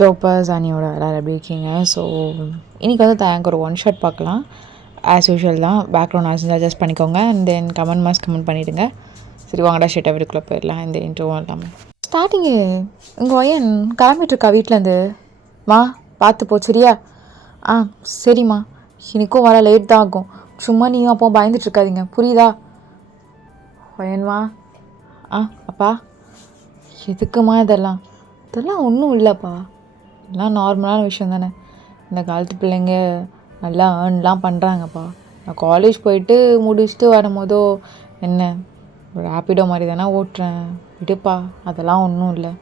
டோப்பர்ஸ் அனியோட எல்லோரும் எப்படி இருக்கீங்க? ஸோ இன்றைக்கி வந்து எனக்கு ஒரு ஒன் ஷாட் பார்க்கலாம். ஆஸ் யூஷுவல் தான். பேக்ரவுண்ட் நாய்ஸ் அட்ஜஸ்ட் பண்ணிக்கோங்க. அண்ட் தென் கமெண்ட் பண்ணிவிடுங்க. சரி வாங்கடா ஷேட்டை வீட்டுக்குள்ளே போயிடலாம். இந்த இன்ட்ரோவும் இல்லாமல் ஸ்டார்டிங்கு உங்கள் ஒயன் கிளம்பிட்டுருக்கா வீட்டிலேருந்து. மா பார்த்து போ சரியா? சரிம்மா. இன்றைக்கும் வர லேட் தான் ஆகும். சும்மா நீயும் அப்போ பயந்துட்டுருக்காதீங்க, புரியுதா? ஒயன்மா. அப்பா எதுக்குமா இதெல்லாம் ஒன்றும் இல்லைப்பா. இதெல்லாம் நார்மலான விஷயம் தானே. இந்த காலத்து பிள்ளைங்க நல்லா ஏர்ன்லாம் பண்ணுறாங்கப்பா. நான் காலேஜ் போயிட்டு முடிச்சுட்டு வரும்போதோ என்ன ரேப்பிடோ மாதிரி தானே ஓட்டுறேன், விடுப்பா. அதெல்லாம் ஒன்றும் இல்லை.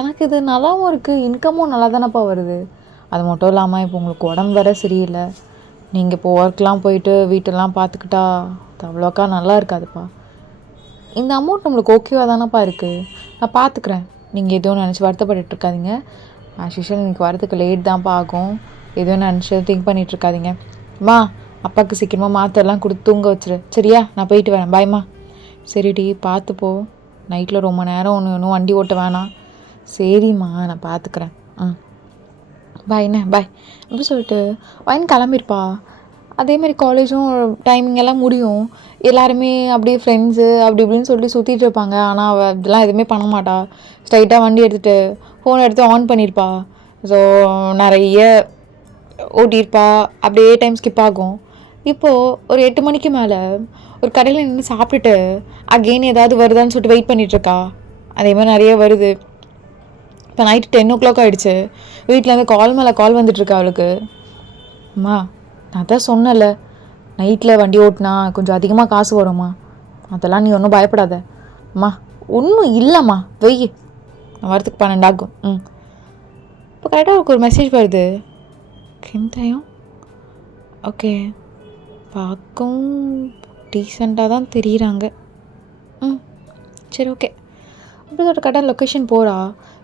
எனக்கு இது நல்லாவும் இருக்குது, இன்கமும் நல்லா தானேப்பா வருது. அது மட்டும் இல்லாமல் இப்போ உங்களுக்கு உடம்பு வேற சரியில்லை. நீங்கள் இப்போ ஒர்க்லாம் போயிட்டு வீட்டெல்லாம் பார்த்துக்கிட்டா அது அவ்வளோக்கா நல்லா இருக்காதுப்பா. இந்த அமௌண்ட் நம்மளுக்கு ஓகேவாக தானேப்பா இருக்குது. நான் பார்த்துக்குறேன். நீங்கள் எதுவும் நினச்சி வருத்தப்பட்டுருக்காதீங்க. ஆஸ் யூஷுவல் இன்றைக்கி வரதுக்கு லேட் தான்ப்பா ஆகும். எதுவும் நினச்சி திங்க் பண்ணிகிட்ருக்காதீங்க. அப்பாவுக்கு சீக்கிரமாக மாத்திரைலாம் கொடுத்து தூங்க வச்சிரு சரியா? நான் போயிட்டு வரேன். பாய்மா. சரிடி பார்த்துப்போ. நைட்டில் ரொம்ப நேரம் ஒன்றும் வண்டி ஓட்ட வேணாம். சரிம்மா நான் பார்த்துக்குறேன். பாய்ண்ணே பாய் அப்படி சொல்லிட்டு வாங்கி கிளம்பிருப்பா. அதேமாதிரி காலேஜும் டைமிங் எல்லாம் முடியும். எல்லாருமே அப்படியே ஃப்ரெண்ட்ஸு அப்படி இப்படின்னு சொல்லிட்டு சுற்றிட்டு இருப்பாங்க. ஆனால் அவள் இதெல்லாம் எதுவுமே பண்ண மாட்டா. ஸ்ட்ரைட்டாக வண்டி எடுத்துகிட்டு ஃபோன் எடுத்து ஆன் பண்ணியிருப்பா. ஸோ நிறைய ஓட்டியிருப்பா. அப்படியே டைம் ஸ்கிப் ஆகும். இப்போது ஒரு 8 மணிக்கு மேலே ஒரு கடையில் நின்று சாப்பிட்டுட்டு அகெயின் ஏதாவது வருதான்னு சொல்லிட்டு வெயிட் பண்ணிகிட்ருக்கா. அதே மாதிரி நிறைய வருது. இப்போ நைட்டு 10 o'clock ஆகிடுச்சு. வீட்டிலேருந்து கால் மேலே கால் வந்துட்டுருக்கா அவளுக்கு. நான் தான் சொன்னல, நைட்டில் வண்டி ஓட்டினா கொஞ்சம் அதிகமாக காசு வரும்மா. அதெல்லாம் நீ ஒன்றும் பயப்படாத. ஒன்றும் இல்லைம்மா, வெய். நான் வரத்துக்கு 12 ஆகும். இப்போ கரெக்டாக அவருக்கு ஒரு மெசேஜ் வருது. கிம்தயம் ஓகே, பார்க்கவும் டீசெண்டாக தான் தெரியுறாங்க. சரி ஓகே. அப்படி சொல்லிட்டு கரெக்டாக லொக்கேஷன் போகிறா.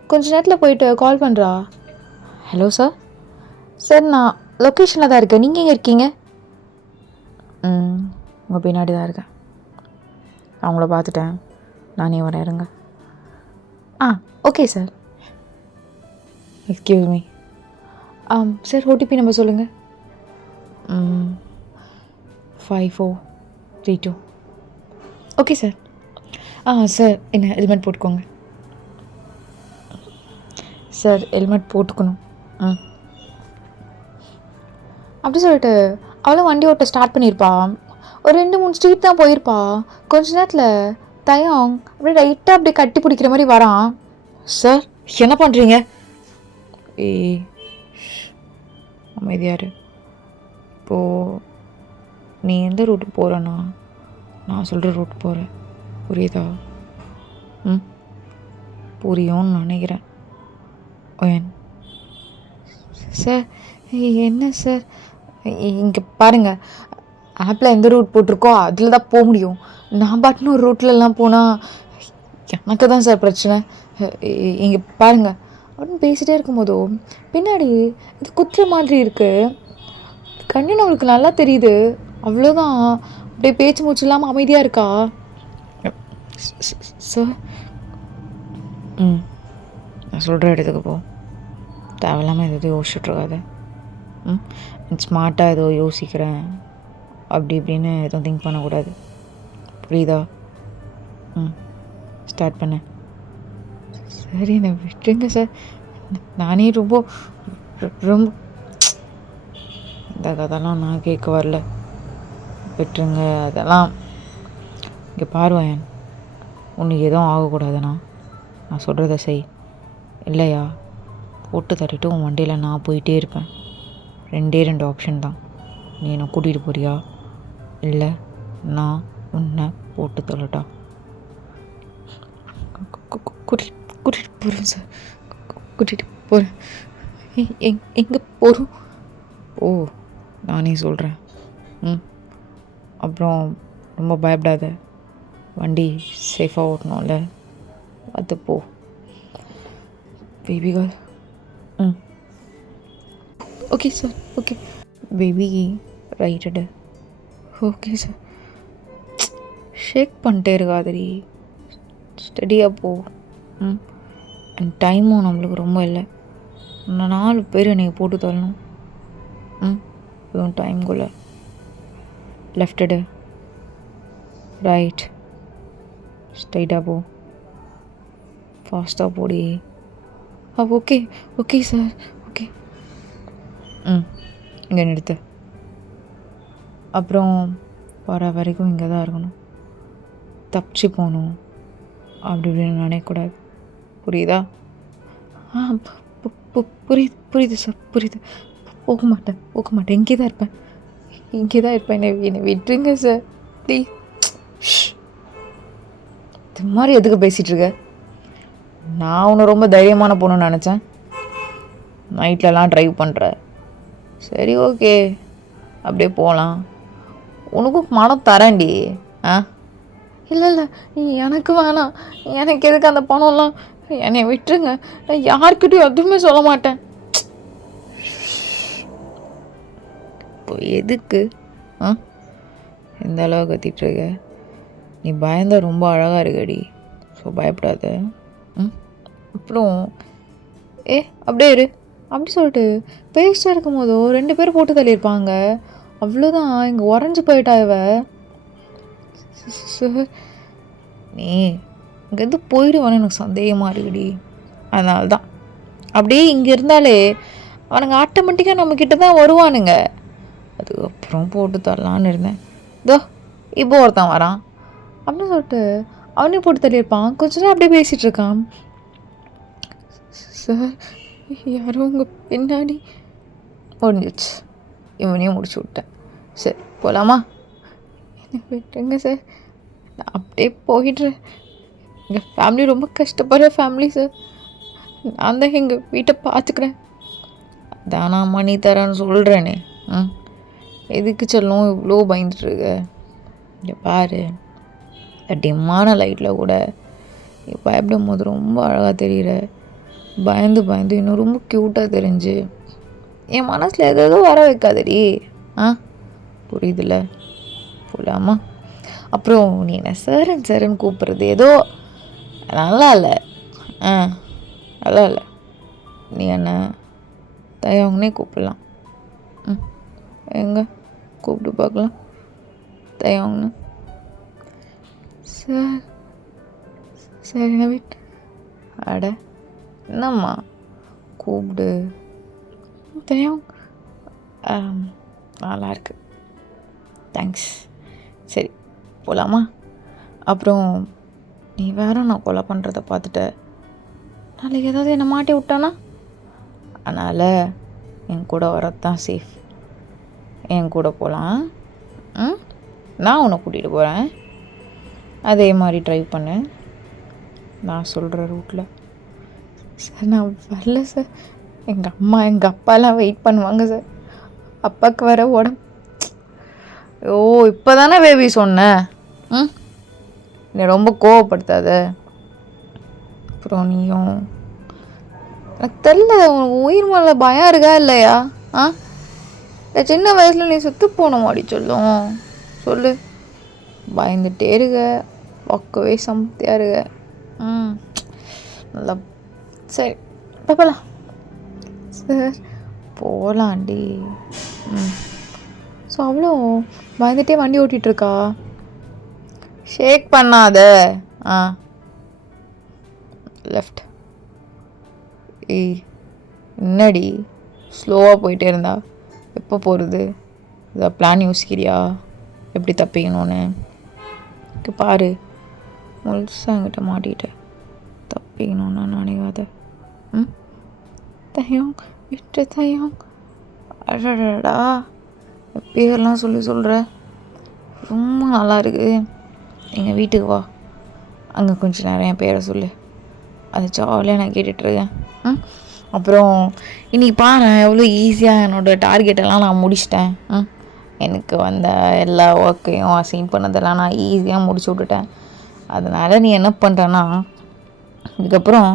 கொஞ்சம் நேரத்தில் போயிட்டு கால் பண்ணுறா. Hello sir. நான் லொக்கேஷனில் தான் இருக்கேன். நீங்கள் எங்கே இருக்கீங்க? உங்கள் பின்னாடி தான் இருக்கேன். அவங்கள பார்த்துட்டேன். நானே வரேன், இருங்க. Okay sir. Excuse me. Sir OTP number சொல்லுங்கள். 5432. Okay sir. சார் என்ன ஹெல்மெட் போட்டுக்கோங்க. சார் ஹெல்மெட் போட்டுக்கணும். அப்படி சொல்லிட்டு அவளும் வண்டி ஓட்ட ஸ்டார்ட் பண்ணியிருப்பா. ஒரு 2-3 ஸ்ட்ரீட் தான் போயிருப்பா. கொஞ்ச நேரத்தில் தயம் அப்படியே லைட்டாக அப்படியே கட்டி பிடிக்கிற மாதிரி வரான். சார் என்ன பண்ணுறீங்க? அமைதியாரு. இப்போது நீ எந்த ரூட்டு போகிறேன்னா நான் சொல்கிற ரூட் போகிறேன், புரியுதா? புரியும்னு நினைக்கிறேன். சார் என்ன சார்? இங்கே பாருங்கள், ஆப்பில் எந்த ரூட் போட்டிருக்கோ அதில் தான் போக முடியும். நான் பாட்டுன்னு ஒரு ரூட்லலாம் போனால் எனக்கு தான் சார் பிரச்சனை. இங்கே பாருங்கள் அப்படின்னு பேசிகிட்டே இருக்கும்போதோ பின்னாடி இது குத்துற மாதிரி இருக்குது. கண்ணு நம்மளுக்கு நல்லா தெரியுது. அவ்வளோதான். அப்படியே பேச்சு மூச்சு இல்லாமல் அமைதியாக இருக்கா. சார் நான் சொல்கிற இடத்துக்கு போ. தேவையில்லாமல் எதுவும் யோசிச்சுட்ருக்காத. ஸ்மார்ட்டாக ஏதோ யோசிக்கிறேன் அப்படி இப்படின்னு எதுவும் திங்க் பண்ணக்கூடாது, புரியுதா? ஸ்டார்ட் பண்ண. சரி நான் விட்டுருங்க சார். நானே ரொம்ப ரொம்ப இந்த கதெல்லாம் நான் கேட்க வரல, விட்டுருங்க அதெல்லாம். இங்கே பாருவேன், உனக்கு எதுவும் ஆகக்கூடாதுண்ணா. நான் சொல்கிறத செய். இல்லையா போட்டு தட்டிட்டு உன் வண்டியில் நான் போயிட்டே இருப்பேன். 2 ஆப்ஷன் தான். நீ என்னை கூட்டிகிட்டு போறியா, இல்லை நான் உன்னை போட்டு தள்ளட்டா? கூட்டிகிட்டு போகிறேன் சார். கூட்டிகிட்டு போகிறேன். எங்கே போகிறோம்? நானே சொல்கிறேன். அப்புறம் ரொம்ப பயப்படாத. வண்டி சேஃபாக ஓட்டணும்ல, பார்த்து போ baby girl. Okay sir. Okay baby ரைட்டடு. Okay sir. ஷேக் பண்ணிட்டே இருக்காதடி, ஸ்டடியாக போ. அண்ட் டைமும் நம்மளுக்கு ரொம்ப இல்லை. இன்னும் 4 பேர் என்னை போட்டு தள்ளணும். இதுவும் டைம்குள்ளே. லெஃப்ட் எடு, ரைட், ஸ்ட்ரைட்டாக போ, ஃபாஸ்ட்டாக போடி. Okay okay sir, okay. இங்கே நிறுத்து. அப்புறம் வர வரைக்கும் இங்கே தான் இருக்கணும். தப்பிச்சு போகணும் அப்படி இப்படின்னு நினைக்கக்கூடாது. புரியுதா? புரியுது சார், புரியுது. போக மாட்டேன். இங்கே தான் இருப்பேன். என்னை விட்டுருங்க சார் ப்ளீஸ். இது மாதிரி எதுக்கு பேசிகிட்டு இருக்க? நான் உன்னை ரொம்ப தைரியமான பொண்ணுன்னு நினச்சேன். நைட்லலாம் ட்ரைவ் பண்ணுற. சரி ஓகே, அப்படியே போகலாம். உனக்கும் பணம் தரேன்டி. இல்லை எனக்கு வேணாம். எனக்கு எதுக்கு அந்த பணம்லாம்? என்னை விட்டுருங்க. நான் யார்கிட்டையும் எதுவுமே சொல்ல மாட்டேன். இப்போ எதுக்கு எந்த அளவு கத்திட்டுருக்க? நீ பயந்தா ரொம்ப அழகாக இருக்கடி. ஸோ பயப்படாத. அப்புறம் அப்படியே இரு அப்படி சொல்லிட்டு பேஸ்டாக இருக்கும் போதோ 2 பேர் போட்டு தள்ளியிருப்பாங்க. அவ்வளோதான், இங்கே உறைஞ்சி போயிட்டா இவ. நீ இங்கேருந்து போயிடுவானு எனக்கு சந்தேகமாக இருக்குடி. அதனால தான் அப்படியே இங்கே இருந்தாலே அவனுங்க ஆட்டோமேட்டிக்காக நம்மக்கிட்ட தான் வருவானுங்க. அதுக்கப்புறம் போட்டு தரலான்னு இருந்தேன். இதோ இப்போ ஒருத்தன் வரான் அப்படின்னு சொல்லிட்டு அவனையும் போட்டு தள்ளியிருப்பான். கொஞ்ச நேரம் அப்படியே பேசிகிட்டு இருக்கான். சார் யாரோ உங்கள் பின்னாடி முடிஞ்சிச்சு. இவனையும் முடிச்சு விட்டேன். சரி போகலாமா? என்ன விட்டுருங்க சார், நான் அப்படியே போயிடுறேன். எங்கள் ஃபேமிலி ரொம்ப கஷ்டப்படுற ஃபேமிலி சார். நான் தான் எங்கள் வீட்டை பார்த்துக்கிறேன். அதான் நான் மணி தரேன்னு சொல்கிறேனே. எதுக்கு செல்லும் இவ்வளோ பயந்துட்டுருக்க? இங்கே பாரு, டிம்மான லைட்டில் கூட பயப்படும் போது ரொம்ப அழகாக தெரிகிற. பயந்து இன்னும் ரொம்ப க்யூட்டாக தெரிஞ்சு என் மனசில் எதோ வர வைக்காதடி. புரியுதுல்ல? போகலாமா? அப்புறம் நீ என்ன சரன்னு கூப்பிட்றது ஏதோ நல்லா இல்லை. நல்லா இல்லை. நீ என்ன தயவங்கனே கூப்பிடலாம். எங்க கூப்பிட்டு பார்க்கலாம் தயவங்கன்னு. சார் சரி நவீன். அட என்னம்மா கூப்பிடு. தயம் நல்லா இருக்கு, தேங்க்ஸ். சரி போகலாமா? அப்புறம் நீ வேற நான் கொலை பண்ணுறத பார்த்துட்ட. நாளைக்கு ஏதாவது என்னை மாட்டி விட்டானா? அதனால் என் கூட வரது தான் சேஃப். என் கூட போகலாம். நான் உன்னை கூட்டிகிட்டு போகிறேன். அதே மாதிரி ட்ரைவ் பண்ணு நான் சொல்கிற ரூட்டில். சார் நான் வரல சார். எங்கள் அம்மா எங்கள் அப்பாலாம் வெயிட் பண்ணுவாங்க சார். அப்பாவுக்கு வர உடம்பு. இப்போ தானே பேபி சொன்னேன். நீ ரொம்ப கோவப்படுத்தாத. அப்புறம் நீயும் எனக்கு தெரியல, உனக்கு உயிர் மேலே பயம் இருக்கா இல்லையா? இல்லை சின்ன வயசில் நீ சுற்று போன மாடி சொல்லு. பயந்துட்டே இருக்க, பக்கவே சமத்தியாக இருக்க. நல்லா சரி போகலாம் சார். போகலாண்டி. ஸோ அவ்வளோ பயந்துட்டே வண்டி ஓட்டிகிட்ருக்கா. ஷேக் பண்ணாத. லெஃப்ட். என்னடி ஸ்லோவாக போயிட்டே இருந்தா எப்போ போகிறது? இதை பிளான் யோசிக்கிறியா எப்படி தப்பிக்கணும்னு? பாரு முழுசாக என்கிட்ட மாட்டிக்கிட்டேன். தப்பிக்கணும்னா நினைக்காத. தயம் விட்டு தயம். அடடா பேரெல்லாம் சொல்கிற. ரொம்ப நல்லா இருக்குது. எங்கள் வீட்டுக்கு வா, அங்கே கொஞ்சம் நேரம் என் பேரை சொல்லு. அது ஜாலியாக நான் கேட்டுட்ருக்கேன். அப்புறம் இன்னைக்கு பாரு எவ்வளோ ஈஸியாக என்னோடய டார்கெட்டெல்லாம் நான் முடிச்சிட்டேன். எனக்கு வந்த எல்லா ஒர்க்கையும் அசைன் பண்ணதெல்லாம் நான் ஈஸியாக முடிச்சு விட்டுட்டேன். அதனால் நீ என்ன பண்ணுறன்னா, இதுக்கப்புறம்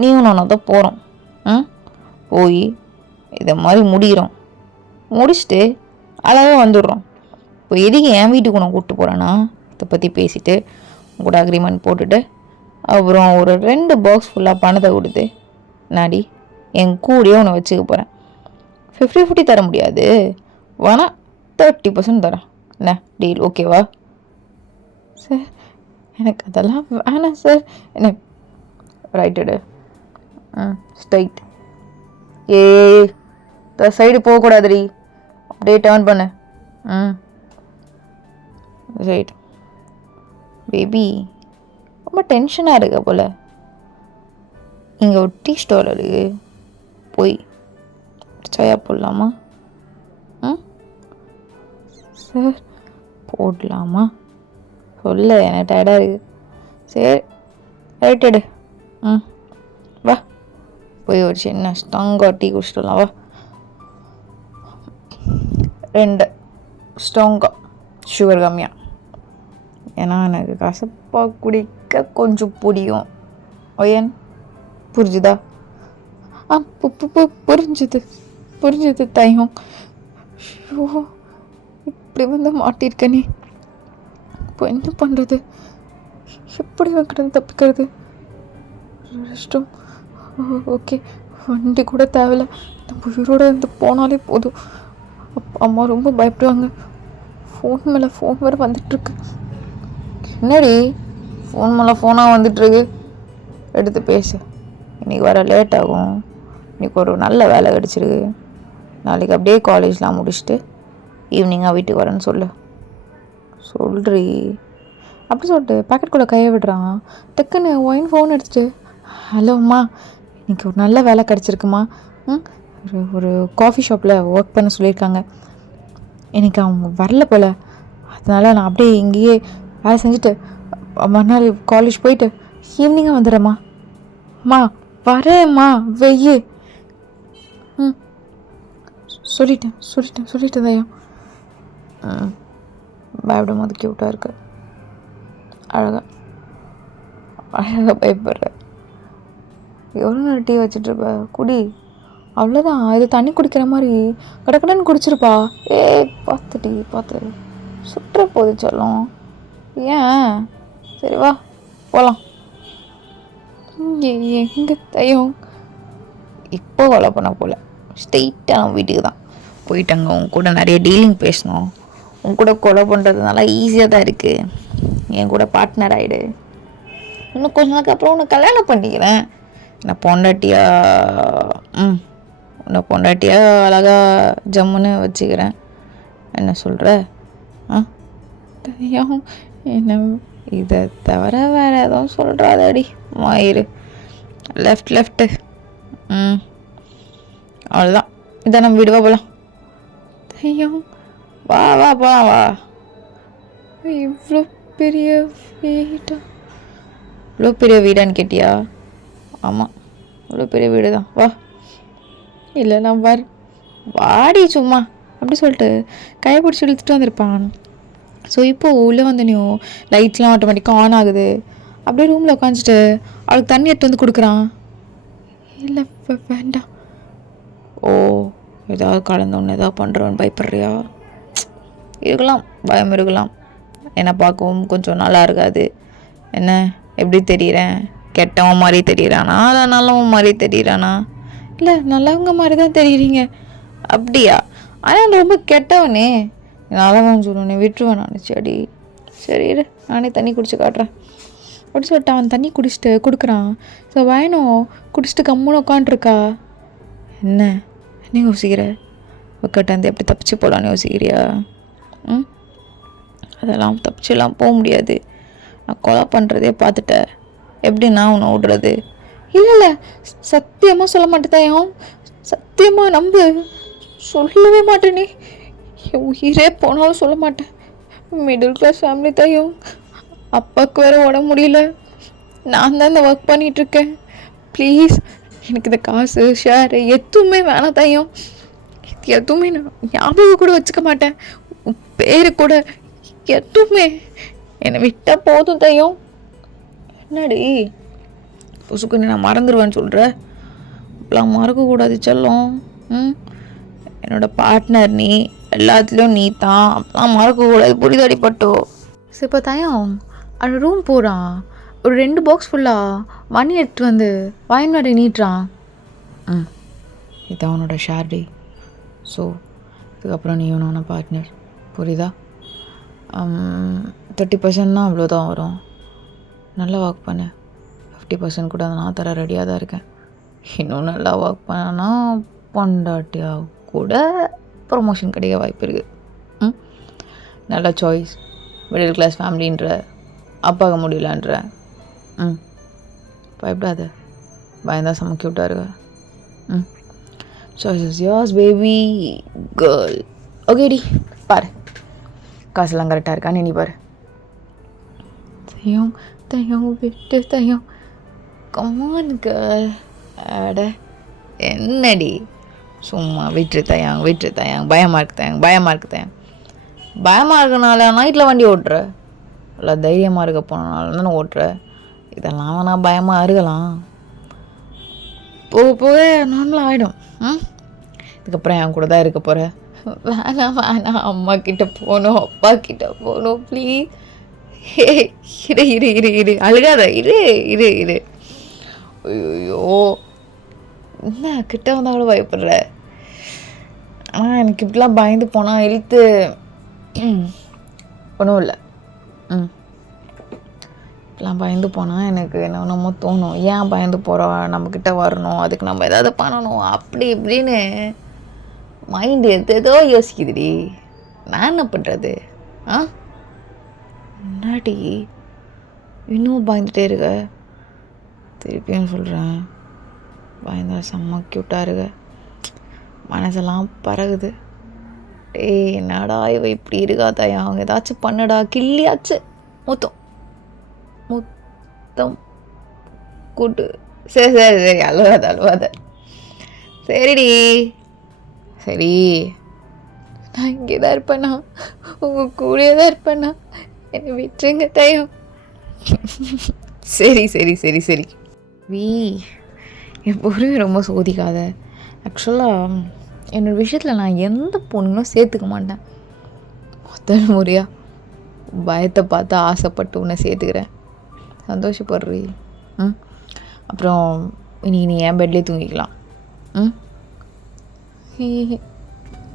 நீயும் நானும் தான் போகிறோம். போய் இதை மாதிரி முடிச்சுட்டு அழகாக வந்துடுறோம். இப்போ எதுக்கு என் வீட்டுக்கு நான் கூப்பிட்டு போகிறேன்னா, இதை பற்றி பேசிவிட்டு உங்களோட அக்ரிமெண்ட் போட்டுட்டு அப்புறம் ஒரு 2 பாக்ஸ் ஃபுல்லாக பணத்தை கொடுத்து நாடி என் கூடயே உன்னை வச்சுக்க போகிறேன். 50-50 தர முடியாது, வேணா 30% தரேன். என்ன டீல் ஓகேவா? சார் எனக்கு அதெல்லாம் வேணாம் சார். எனக்கு ரைட்டடு. ஸ்ட்ரைட். சைடு போகக்கூடாதுடி, அப்படியே டேர்ன் பண்ணு. ரைட். பேபி ரொம்ப டென்ஷனாக இருக்க போல். இங்கே ஒரு டீ ஸ்டால் இருக்கு, போய் சாயா போடலாமா? சார் போடலாமா? சொல்ல எனக்கு டயர்டாக இருக்கு. சரி ரைட்டடு. வா போய் ஒரு சின்ன ஸ்ட்ராங்கா டீ குடிச்சிடலாம். வா 2 ஸ்ட்ராங்கா, சுகர் கம்மியா. ஏன்னா எனக்கு கசப்பாக குடிக்க கொஞ்சம் பிடிக்கும். ஒயன் புரிஞ்சுதா? புரிஞ்சுது தையும். ஷோ இப்படி வந்து மாட்டிருக்க நீ. இப்போ என்ன பண்ணுறது? எப்படி வைக்கிறது, தப்பிக்கிறது? ரெஸ்ட் ரூம் ஓகே, வண்டி கூட தேவையில்ல, நம்ம உயிரோடு இருந்து போனாலே போதும். அப்பா அம்மா ரொம்ப பயப்படுவாங்க. ஃபோன் மேலே ஃபோன் வேறு வந்துட்டுருக்கு. என்னடி ஃபோன் மேலே ஃபோனாக வந்துட்டுருக்கு? எடுத்து பேசு. இன்றைக்கி வர லேட் ஆகும். இன்றைக்கி ஒரு நல்ல வேலை கிடச்சிருக்கு. நாளைக்கு அப்படியே காலேஜ்லாம் முடிச்சுட்டு ஈவினிங்காக வீட்டுக்கு வரேன்னு சொல்றி. அப்படி சொல்லிட்டு பேக்கெட் கூட கையை விடுறான். டக்குன்னு ஒயின் ஃபோன் எடுத்துட்டு, ஹலோ அம்மா, இன்றைக்கி ஒரு நல்ல வேலை கிடச்சிருக்குமா. ஒரு காஃபி ஷாப்பில் ஒர்க் பண்ண சொல்லியிருக்காங்க. எனக்கு அவங்க வரல போல், அதனால் நான் அப்படியே இங்கேயே வேலை செஞ்சுட்டு மறுநாள் காலேஜ் போயிட்டு ஈவினிங்காக வந்துடுறேம்மா. அம்மா வரேம்மா, வெய்யு. சொல்லிட்டேன் தயம். பயப்படும் போது க்யூட்டாக இருக்கு, அழகாக பயப்படுற. எவ்வளோ நேரம் டீ வச்சுட்ருப்ப? குடி, அவ்வளோதான். இது தண்ணி குடிக்கிற மாதிரி கடக்கடன்னு குடிச்சிருப்பா. பார்த்து சுற்ற போது சொல்லும். ஏன்? சரி வா போகலாம். எங்கே தையும்? இப்போ கொலை பண்ண போல, ஸ்ட்ரெயிட்டாக நம்ம வீட்டுக்கு தான் போயிட்டாங்க. உன் கூட நிறைய டீலிங் பேசணும். உன் கூட கொலை பண்ணுறதுனால ஈஸியாக தான் இருக்குது. என் கூட பார்ட்னர் ஆகிடு. இன்னும் கொஞ்ச நாளுக்கு அப்புறம் உன்னை கல்யாணம் பண்ணிக்கிறேன். நான் பொண்டாட்டியா அழகாக ஜம்முன்னு வச்சுக்கிறேன். என்ன சொல்கிற? என்ன இதை தவிர வேறு எதுவும் சொல்கிறாதடி மாயிரு. லெஃப்ட்டு. அவ்வளோதான். இதை நம்ம வீடுவா போகலாம். ஐயம் வா போகலாம் வா. இவ்வளோ பெரிய வீடான்னு கேட்டியா? ஆமாம், இவ்வளோ பெரிய வீடு தான். வா. இல்லை நான் வாடி சும்மா அப்படி சொல்லிட்டு கையை பிடிச்சி இழுத்துட்டு வந்திருப்பான். ஸோ இப்போது உள்ளே வந்தனையும் லைட்ஸ்லாம் ஆட்டோமேட்டிக்காக ஆன் ஆகுது. அப்படியே ரூமில் உட்காந்துட்டு அவளுக்கு தண்ணி எடுத்து வந்து கொடுக்குறான். இல்லை வேண்டாம். ஓ ஏதாவது கலந்தோன்னு ஏதாவது பண்ணுறோன்னு பயப்படுறியா? இருக்கலாம், பயம் இருக்கலாம். என்னை பார்க்கவும் கொஞ்சம் நல்லா இருக்காது. என்ன எப்படி தெரியுறேன்? கெட்டவன் மாதிரி தெரியுறானா, இல்லை நல்லவன் மாதிரி தெரியுறானா? இல்லை நல்லவங்க மாதிரி தான் தெரியுறீங்க. அப்படியா? ஆனால் ரொம்ப கெட்டவனே. நல்லவன் சொல்லணுன்னே விட்டுருவேன் நான். சரி இரு, நானே தண்ணி குடிச்சு காட்டுறேன் அப்படி சொல்லிட்டு அவன் தண்ணி குடிச்சிட்டு கொடுக்குறான். ஸோ வயனும் குடிச்சிட்டு கம்முன்னு உட்காண்ட்ருக்கா. என்ன யோசிக்கிற? உட்காந்து எப்படி தப்பிச்சு போகலான்னு யோசிக்கிறியா? அதெல்லாம் தப்பிச்செல்லாம் போக முடியாது. நான் கொலை பண்ணுறதே பார்த்துட்டேன். எப்படி நான் உன்னை விடுறது? இல்லை சத்தியமாக சொல்ல மாட்டேன். சத்தியமாக நம்பு. சொல்லவே மாட்டேனே. என் உயிரே போனாலும் சொல்ல மாட்டேன். மிடில் கிளாஸ் ஃபேமிலி தையும். அப்பாவுக்கு வேறு உடம்பு முடியல. நான் தான் இந்த ஒர்க் பண்ணிகிட்ருக்கேன். ப்ளீஸ் எனக்கு இந்த காசு ஷேர் எதுவுமே வேணாம் தையும். எதுவுமே நான் ஞாபகம் கூட வச்சுக்க மாட்டேன். பேரு கூட எதுவுமே. என்னை விட்டால் போதும் தையும். என்னடி புசுக்குன்னு நான் மறந்துடுவேன்னு சொல்கிற? இப்பெல்லாம் மறக்கக்கூடாது செல்லம். என்னோட பார்ட்னர் நீ, எல்லாத்துலேயும் நீ தான். அப்பெல்லாம் மறக்கக்கூடாது, புரிதடி பட்டோ. சரி இப்போ தயம் அவன் ரூம் போகிறான். ஒரு 2 பாக்ஸ் ஃபுல்லாக மணி எடுத்துட்டு வந்து வாங்கினாடி நீட்டுறான். இதான் அவனோட ஷேர் டே. ஸோ இதுக்கப்புறம் நீ ஒன்று பார்ட்னர், புரியுதா? 30% தான் அவ்வளோதான் வரும். நல்லா ஒர்க் பண்ணு. 50% கூட நான் தர ரெடியாக தான் இருக்கேன். இன்னும் நல்லா ஒர்க் பண்ணனா பொண்டாட்டியாக கூட ப்ரொமோஷன் கிடைக்க வாய்ப்பு இருக்குது. நல்ல சாய்ஸ். மிடில் கிளாஸ் ஃபேமிலின்ற, அப்பாக்க முடியலன்ற. பயப்படாத, பயந்தான் செம்ம க்யூட்டாக இருக்க. Choice is yours baby girl. ஓகேடி, பாரு காசுலாம் கரெக்டாக இருக்கா நீ பாரு. தையம் தையம் விட்டு தையம், கமான் கேர்ள். அட என்னடி சும்மா விட்டு தயாங்க பயமாக இருக்கனால நைட்டில் வண்டி ஓட்டுற, இல்லை தைரியமாக இருக்க போனால தானே ஓட்டுற. இதெல்லாம் வேணால் பயமாக இருக்கலாம், போக போக நார்மலாக ஆகிடும். இதுக்கப்புறம் என் கூட தான் இருக்க போகிற. வேணாம் அம்மா கிட்ட போகணும், அப்பா கிட்ட போகணும், ப்ளீஸ். இரு அழுகாத, இரு. ஐயோ என்ன கிட்ட வந்து அவ்வளோ பயப்படுற? ஆனால் எனக்கு இப்படிலாம் பயந்து போனால் இழுத்து ஒன்றும் இல்லை. இப்படிலாம் பயந்து போனால் எனக்கு என்னமோ தோணும். ஏன் பயந்து போகிறோம், நம்மக்கிட்ட வரணும், அதுக்கு நம்ம ஏதாவது பண்ணணும் அப்படி இப்படின்னு மைண்டு எதோ யோசிக்குதுடி. நான் என்ன பண்ணுறது? முன்னாடி இன்னும் பயந்துகிட்டே இருக்க. திருப்பியும் சொல்கிறேன், பயந்தா செம்ம க்யூட்டாக இருக்க. மனசெல்லாம் பறகுது. டேய் என்னடா இவ இப்படி இருக்காதாயா, அவங்க ஏதாச்சும் பண்ணுடா, கிள்ளியாச்சு மொத்தம் கூட்டு. சரி அழுவாத. சரிடி சரி, நான் இங்கே தான் இருப்பேண்ணா, உங்கள் கூடயே தான் இருப்பேண்ணா, என்னை விட்டுருங்க தயம். சரி என் பொறுமை ரொம்ப சோதிக்காத. ஆக்சுவலாக என்னோடய விஷயத்தில் நான் எந்த பொண்ணுங்களும் சேர்த்துக்க மாட்டேன். முதல் முறையாக பயத்தை பார்த்து ஆசைப்பட்டு உன்னை சேர்த்துக்கிறேன். சந்தோஷப்படுறீ? அப்புறம் இன்னைக்கு நீ என் பெட்லேயே தூங்கிக்கலாம்.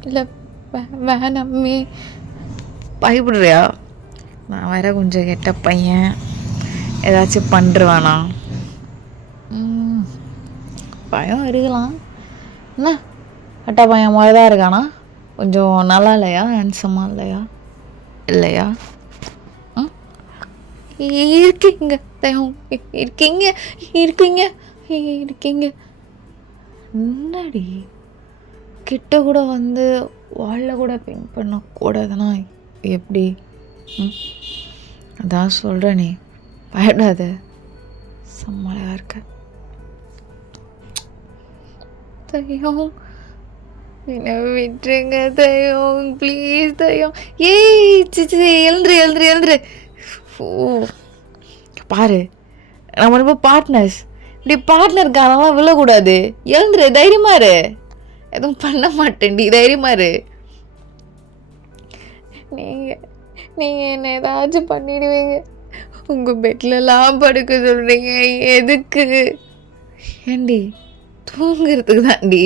இல்லை வேணாமே. பயப்படுறியா? நான் வேற கொஞ்சம் கெட்ட பையன், ஏதாச்சும் பண்ணுருவானா? பயம் இருக்கலாம். என்ன கெட்ட பையன் மாதிரி தான் இருக்கானா? கொஞ்சம் நல்லா இல்லையா, ஹேண்ட்ஸமாக இல்லையா? இருக்கீங்க. என்னடி கிட்ட கூட வந்து வாலில் கூட பின் பண்ணக்கூடாதுன்னா எப்படி? அதான் சொல்கிறேனே, பயப்படாத, செம்மையாக இருக்க. தயம் என்னை விட்டுருங்க தயம், ப்ளீஸ் தயம். எழுந்துரு. ஓ பாரு, நம்ம ரொம்ப பார்ட்னர்ஸ். இப்படி பார்ட்னருக்கானலாம் விழக்கூடாது. எழுந்துரு, தைரியமா இரு. எதுவும் பண்ண மாட்டேன்டி, தைரியமா இரு. நீங்கள் என்ன ஏதாச்சும் பண்ணிடுவீங்க. உங்கள் பெட்லலாம் படுக்க சொல்கிறீங்க, எதுக்கு? ஏண்டி தூங்குறதுக்கு தாண்டி.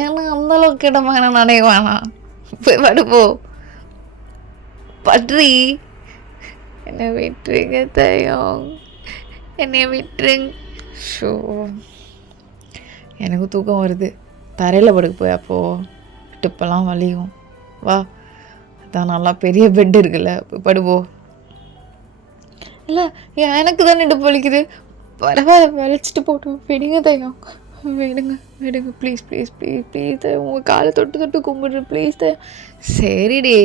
ஏன்னா அந்தளவுக்கு இடம் வேணாம், நானே வேணாம். போய் படுப்போ பட்ரி. என்னை விட்டுருங்க தயம், என்னை விட்டுருங்க. ஷோ எனக்கு தூக்கம் வருது. தரையில் படுக்க போய் அப்போது டிப்பெல்லாம் வலியும். வா, அதான் நல்லா பெரிய பெட் இருக்குல்ல, போய் படுப்போ. இல்லை எனக்கு தான் இடுப்பு வலிக்குது. பரவாயில்ல, வலிச்சிட்டு போட்டோம். விடுங்க தயம், விடுங்க ப்ளீஸ் தயம். உங்கள் காலை தொட்டு கும்பிடுறேன் ப்ளீஸ் தயம். சரிடி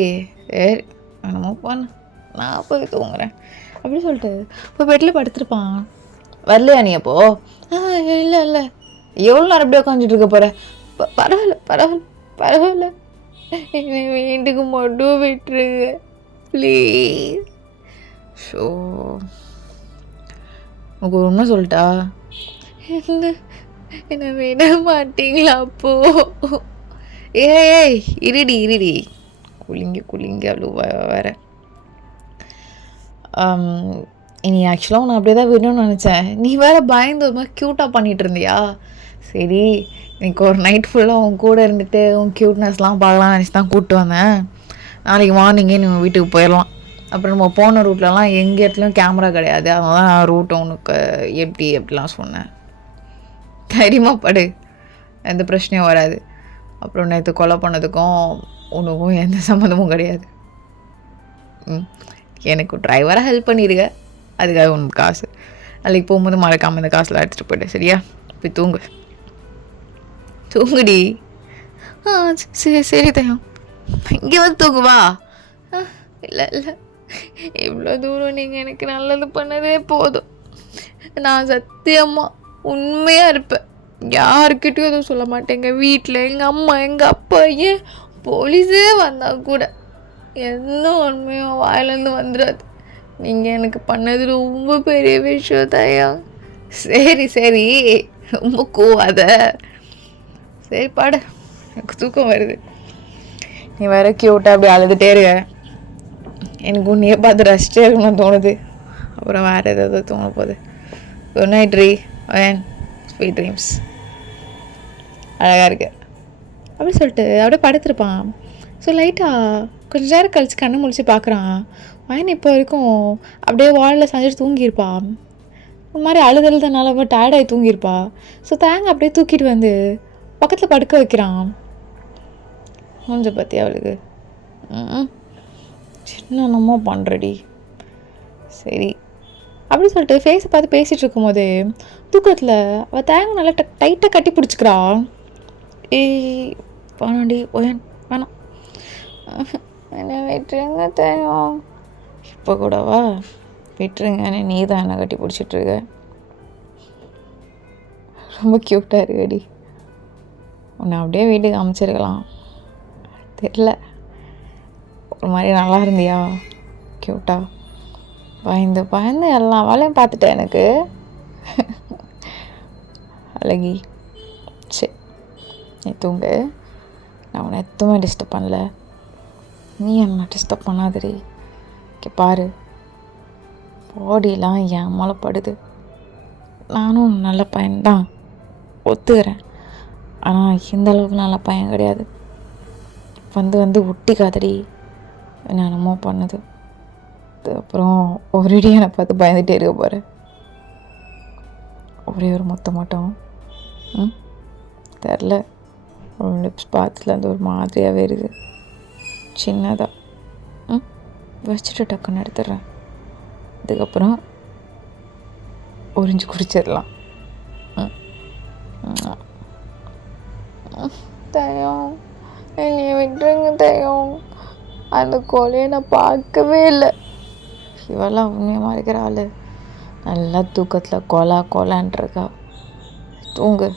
சரி, என்னமோ பண்ண, நான் போய் தூங்குறேன் அப்படி சொல்லிட்டு போய் பெட்டில் படுத்துருப்பான். வரலையா நீ அப்போ? இல்லை எவ்வளோ நேரம் அப்படியே உட்காந்துட்டு இருக்க போகிற? பரவாயில்ல என்னை வீட்டுக்கு மட்டும் விட்டுருங்க ப்ளீஸ். ஷோ உனக்கு ஒரு உண்மை சொல்லிட்டா? என்ன விட மாட்டீங்களா அப்போ? ஏய் இருடி குளிங்க அவ்வளோ வேற. நீ ஆக்சுவலாக உன்னை அப்படியே தான் விடணும்னு நினச்சேன். நீ வேறு பயந்து ஒரு மாதிரி க்யூட்டாக பண்ணிகிட்டு இருந்தியா? சரி, இன்னைக்கு ஒரு நைட் ஃபுல்லாக உன் கூட இருந்துட்டு உன் க்யூட்னஸ்லாம் பார்க்கலாம்னு நினச்சி தான் கூப்பிட்டு வந்தேன். நாளைக்கு மார்னிங்கே நீ வீட்டுக்கு போயிடலாம். அப்புறம் நம்ம போன ரூட்லலாம் எங்கள் இடத்துலையும் கேமரா கிடையாது. அதனால தான் நான் ரூட்டை உனக்கு எப்படிலாம் சொன்னேன். தைரியமாக படு, எந்த பிரச்சனையும் வராது. அப்புறம் நேற்று கொலை பண்ணதுக்கும் உனக்கும் எந்த சம்மந்தமும் கிடையாது. எனக்கு டிரைவராக ஹெல்ப் பண்ணிடுங்க, அதுக்காக உனக்கு காசு. நாளைக்கு போகும்போது மறக்காமல் இந்த காசுலாம் எடுத்துகிட்டு போய்ட்டு சரியா? போய் தூங்குடி. சரி தயம், இங்கே வந்து தூங்குவா. இல்லை இவ்வளோ தூரம் நீங்கள் எனக்கு நல்லது பண்ணதே போதும். நான் சத்தியமாக உண்மையாக இருப்பேன். யாருக்கிட்டையும் எதுவும் சொல்ல மாட்டேன். எங்கள் வீட்டில் எங்கள் அம்மா எங்கள் அப்பா ஏன் போலீஸே வந்தால் கூட எந்த உண்மையும் வாயிலேருந்து வந்துடாது. நீங்கள் எனக்கு பண்ணது ரொம்ப பெரிய விஷயம் தயா. சரி ரொம்ப கூவாத. சரி பாடு, எனக்கு தூக்கம் வருது. நீ வேற க்யூட்டாக அப்படி அழுதுகிட்டே இருக்க. எனக்கு உன்னையே பார்த்து ரசிச்சே இருக்கணும்னு தோணுது. அப்புறம் வேறு ஏதாவது தோண போகுது. Good night re and sweet dreams. அழகாக இருக்கு அப்படி சொல்லிட்டு அப்படியே படுத்துருப்பான். ஸோ லைட்டாக கொஞ்சம் நேரம் கழிச்சு கண்ணை முழிச்சு பார்க்குறான். வயன் இப்போ வரைக்கும் அப்படியே வாலில் சாஞ்சிட்டு தூங்கியிருப்பான். ஒரு மாதிரி அழுதழுதனால ரொம்ப டயர்டாகி தூங்கியிருப்பா. ஸோ தேங்காய் அப்படியே தூக்கிட்டு வந்து பக்கத்தில் படுக்க வைக்கிறான். மூஞ்ச பற்றி அவளுக்கு என்னென்னமோ பண்ணுறடி. சரி அப்படி சொல்லிட்டு ஃபேஸை பார்த்து பேசிகிட்டு இருக்கும்போது தூக்கத்தில் அவள் தேங்காய் நல்லா டைட்டாக கட்டி பிடிச்சிக்கிறான். வேணாண்டி ஒயன் வேணாம், என்ன விட்டுருங்க தேங்காய். இப்போ கூடவா விட்டுருங்க, நீ தான் என்ன கட்டி பிடிச்சிட்ருக்க. ரொம்ப க்யூட்டாக இருக்குடி. உன்னை அப்படியே வீட்டுக்கு அமைச்சிருக்கலாம். தெரில, ஒரு மாதிரி நல்லா இருந்தியா க்யூட்டாக. பயந்து எல்லா வேலையும் பார்த்துட்டேன் எனக்கு. அழகி சரி நீ தூங்கு, நான் உன்னை எதுவுமே டிஸ்டர்ப் பண்ணல. நீ என்ன டிஸ்டர்ப் பண்ணாதடி. இங்கே பாரு, பாடியெலாம் என் மேலே படுது. நானும் நல்ல பையன்தான் ஒத்துக்கிறேன், ஆனால் இந்த அளவுக்கு நல்ல பையன் கிடையாது. வந்து ஒட்டிக்காதடி, என்னென்னமோ பண்ணுது. அப்புறம் ஒரேடி என்னை பார்த்து பயந்துகிட்டே இருக்க போகிறேன். ஒரே ஒரு மொத்தம் மட்டும் தெரில, லிப்ஸ் பார்த்துலேருந்து ஒரு மாதிரியாகவே இருக்குது. சின்னதாக வச்சுட்டு டக்குன்னு எடுத்துடுறேன். அதுக்கப்புறம் உறிஞ்சு குடிச்சிடலாம். தயம், என்னைய விட்டுருங்க தயம். அந்த கொலையை நான் பார்க்கவே இல்லை. இவெல்லாம் உண்மையாக இருக்கிற ஆள் நல்லா தூக்கத்தில் கொலான்ட்ருக்கா. தூங்கு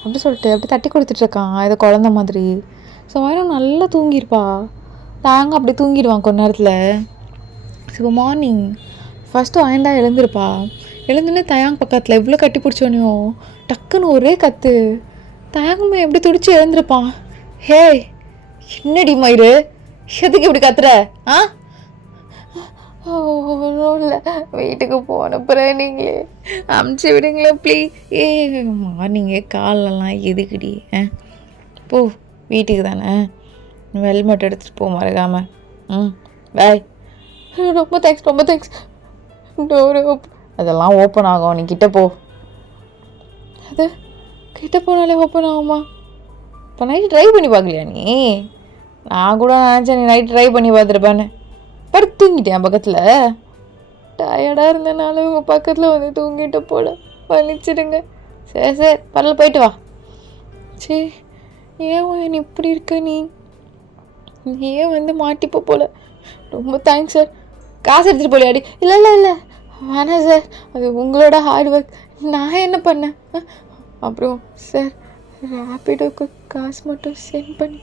அப்படி சொல்லிட்டு அப்படி தட்டி கொடுத்துட்ருக்கான் இதை குழந்த மாதிரி. ஸோ அவனும் நல்லா தூங்கியிருப்பா. தேங்காய் அப்படி தூங்கிடுவான் கொஞ்ச நேரத்தில். இப்போ மார்னிங் ஃபஸ்ட்டு வாய்ந்தா எழுந்திருப்பா. எழுந்துன்னு தயாங் பக்கத்தில் எவ்வளோ கட்டி பிடிச்சோனையோ டக்குன்னு ஒரே கத்து. தயாங்கம்மா எப்படி துடிச்சு எழுந்திருப்பான். ஹே என்னடி மயிறு, எதுக்கு இப்படி கத்துற? ஒன்றும் இல்லை, வீட்டுக்கு போனப்புறம் நீங்களே அமுச்சு விடுங்களே ப்ளீஸ். மார்னிங்கே காலெல்லாம் எதுக்குடி? போ வீட்டுக்கு தானே, ஹெல்மெட் எடுத்துகிட்டு போ மறக்காமல். பாய். ரொம்ப தேங்க்ஸ். டோரு அதெல்லாம் ஓப்பன் ஆகும், நீ கிட்டே போ. அது கிட்டே போனாலே ஓப்பன் ஆகுமா? இப்போ நைட்டு ட்ரை பண்ணி பார்க்கலையா நீ? நான் கூட நினச்சேன் நீ நைட்டு ட்ரை பண்ணி பார்த்துருப்பேன்னு. படுத்து தூங்கிட்டேன் பக்கத்தில். டயர்டாக இருந்தனால உங்கள் பக்கத்தில் வந்து தூங்கிட்ட போல, வலிச்சிடுங்க. சரி பரல போயிட்டு வா. சரி ஏன் இப்படி இருக்க நீ ஏன் வந்து மாட்டிப்போ போல. ரொம்ப தேங்க்ஸ் சார். காசு எடுத்துகிட்டு போலியாடி? இல்லை வேணாம் சார், அது உங்களோட ஹார்ட் ஒர்க், நான் என்ன பண்ணேன்? அப்புறம் சார் ரேப்பிடோக்கு காசு மட்டும் சென்ட் பண்ணி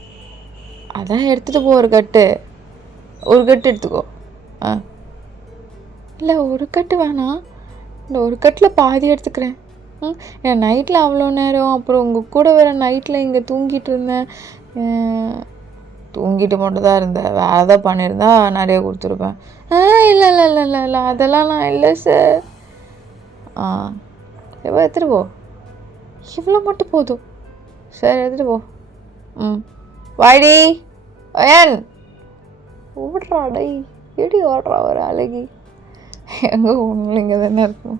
அதான் எடுத்துகிட்டு போ. ஒரு கட்டு எடுத்துக்கோ. இல்லை ஒரு கட்டு வேணாம், இந்த ஒரு கட்டில் பாதி எடுத்துக்கிறேன். ஏன் நைட்டில் அவ்வளோ நேரம், அப்புறம் உங்கள் கூட வேறு நைட்டில் இங்கே தூங்கிட்டு இருந்தேன். தூங்கிட்டு மட்டும் தான் இருந்தேன். வேறு எதாவது பண்ணியிருந்தா நிறைய கொடுத்துருப்பேன். இல்லை இல்லை இல்லை இல்லை இல்லை அதெல்லாம் நான் இல்லை சார். எவ்வளோ எடுத்துகிட்டு போ, இவ்வளோ மட்டும் போதும் சார், எடுத்துகிட்டு போ. வாய்டி ஏன் ஓடுறா டை, எடி ஓடுறா ஒரு அழகி. எங்கே ஒன்றும் இங்கே தானே இருக்கும்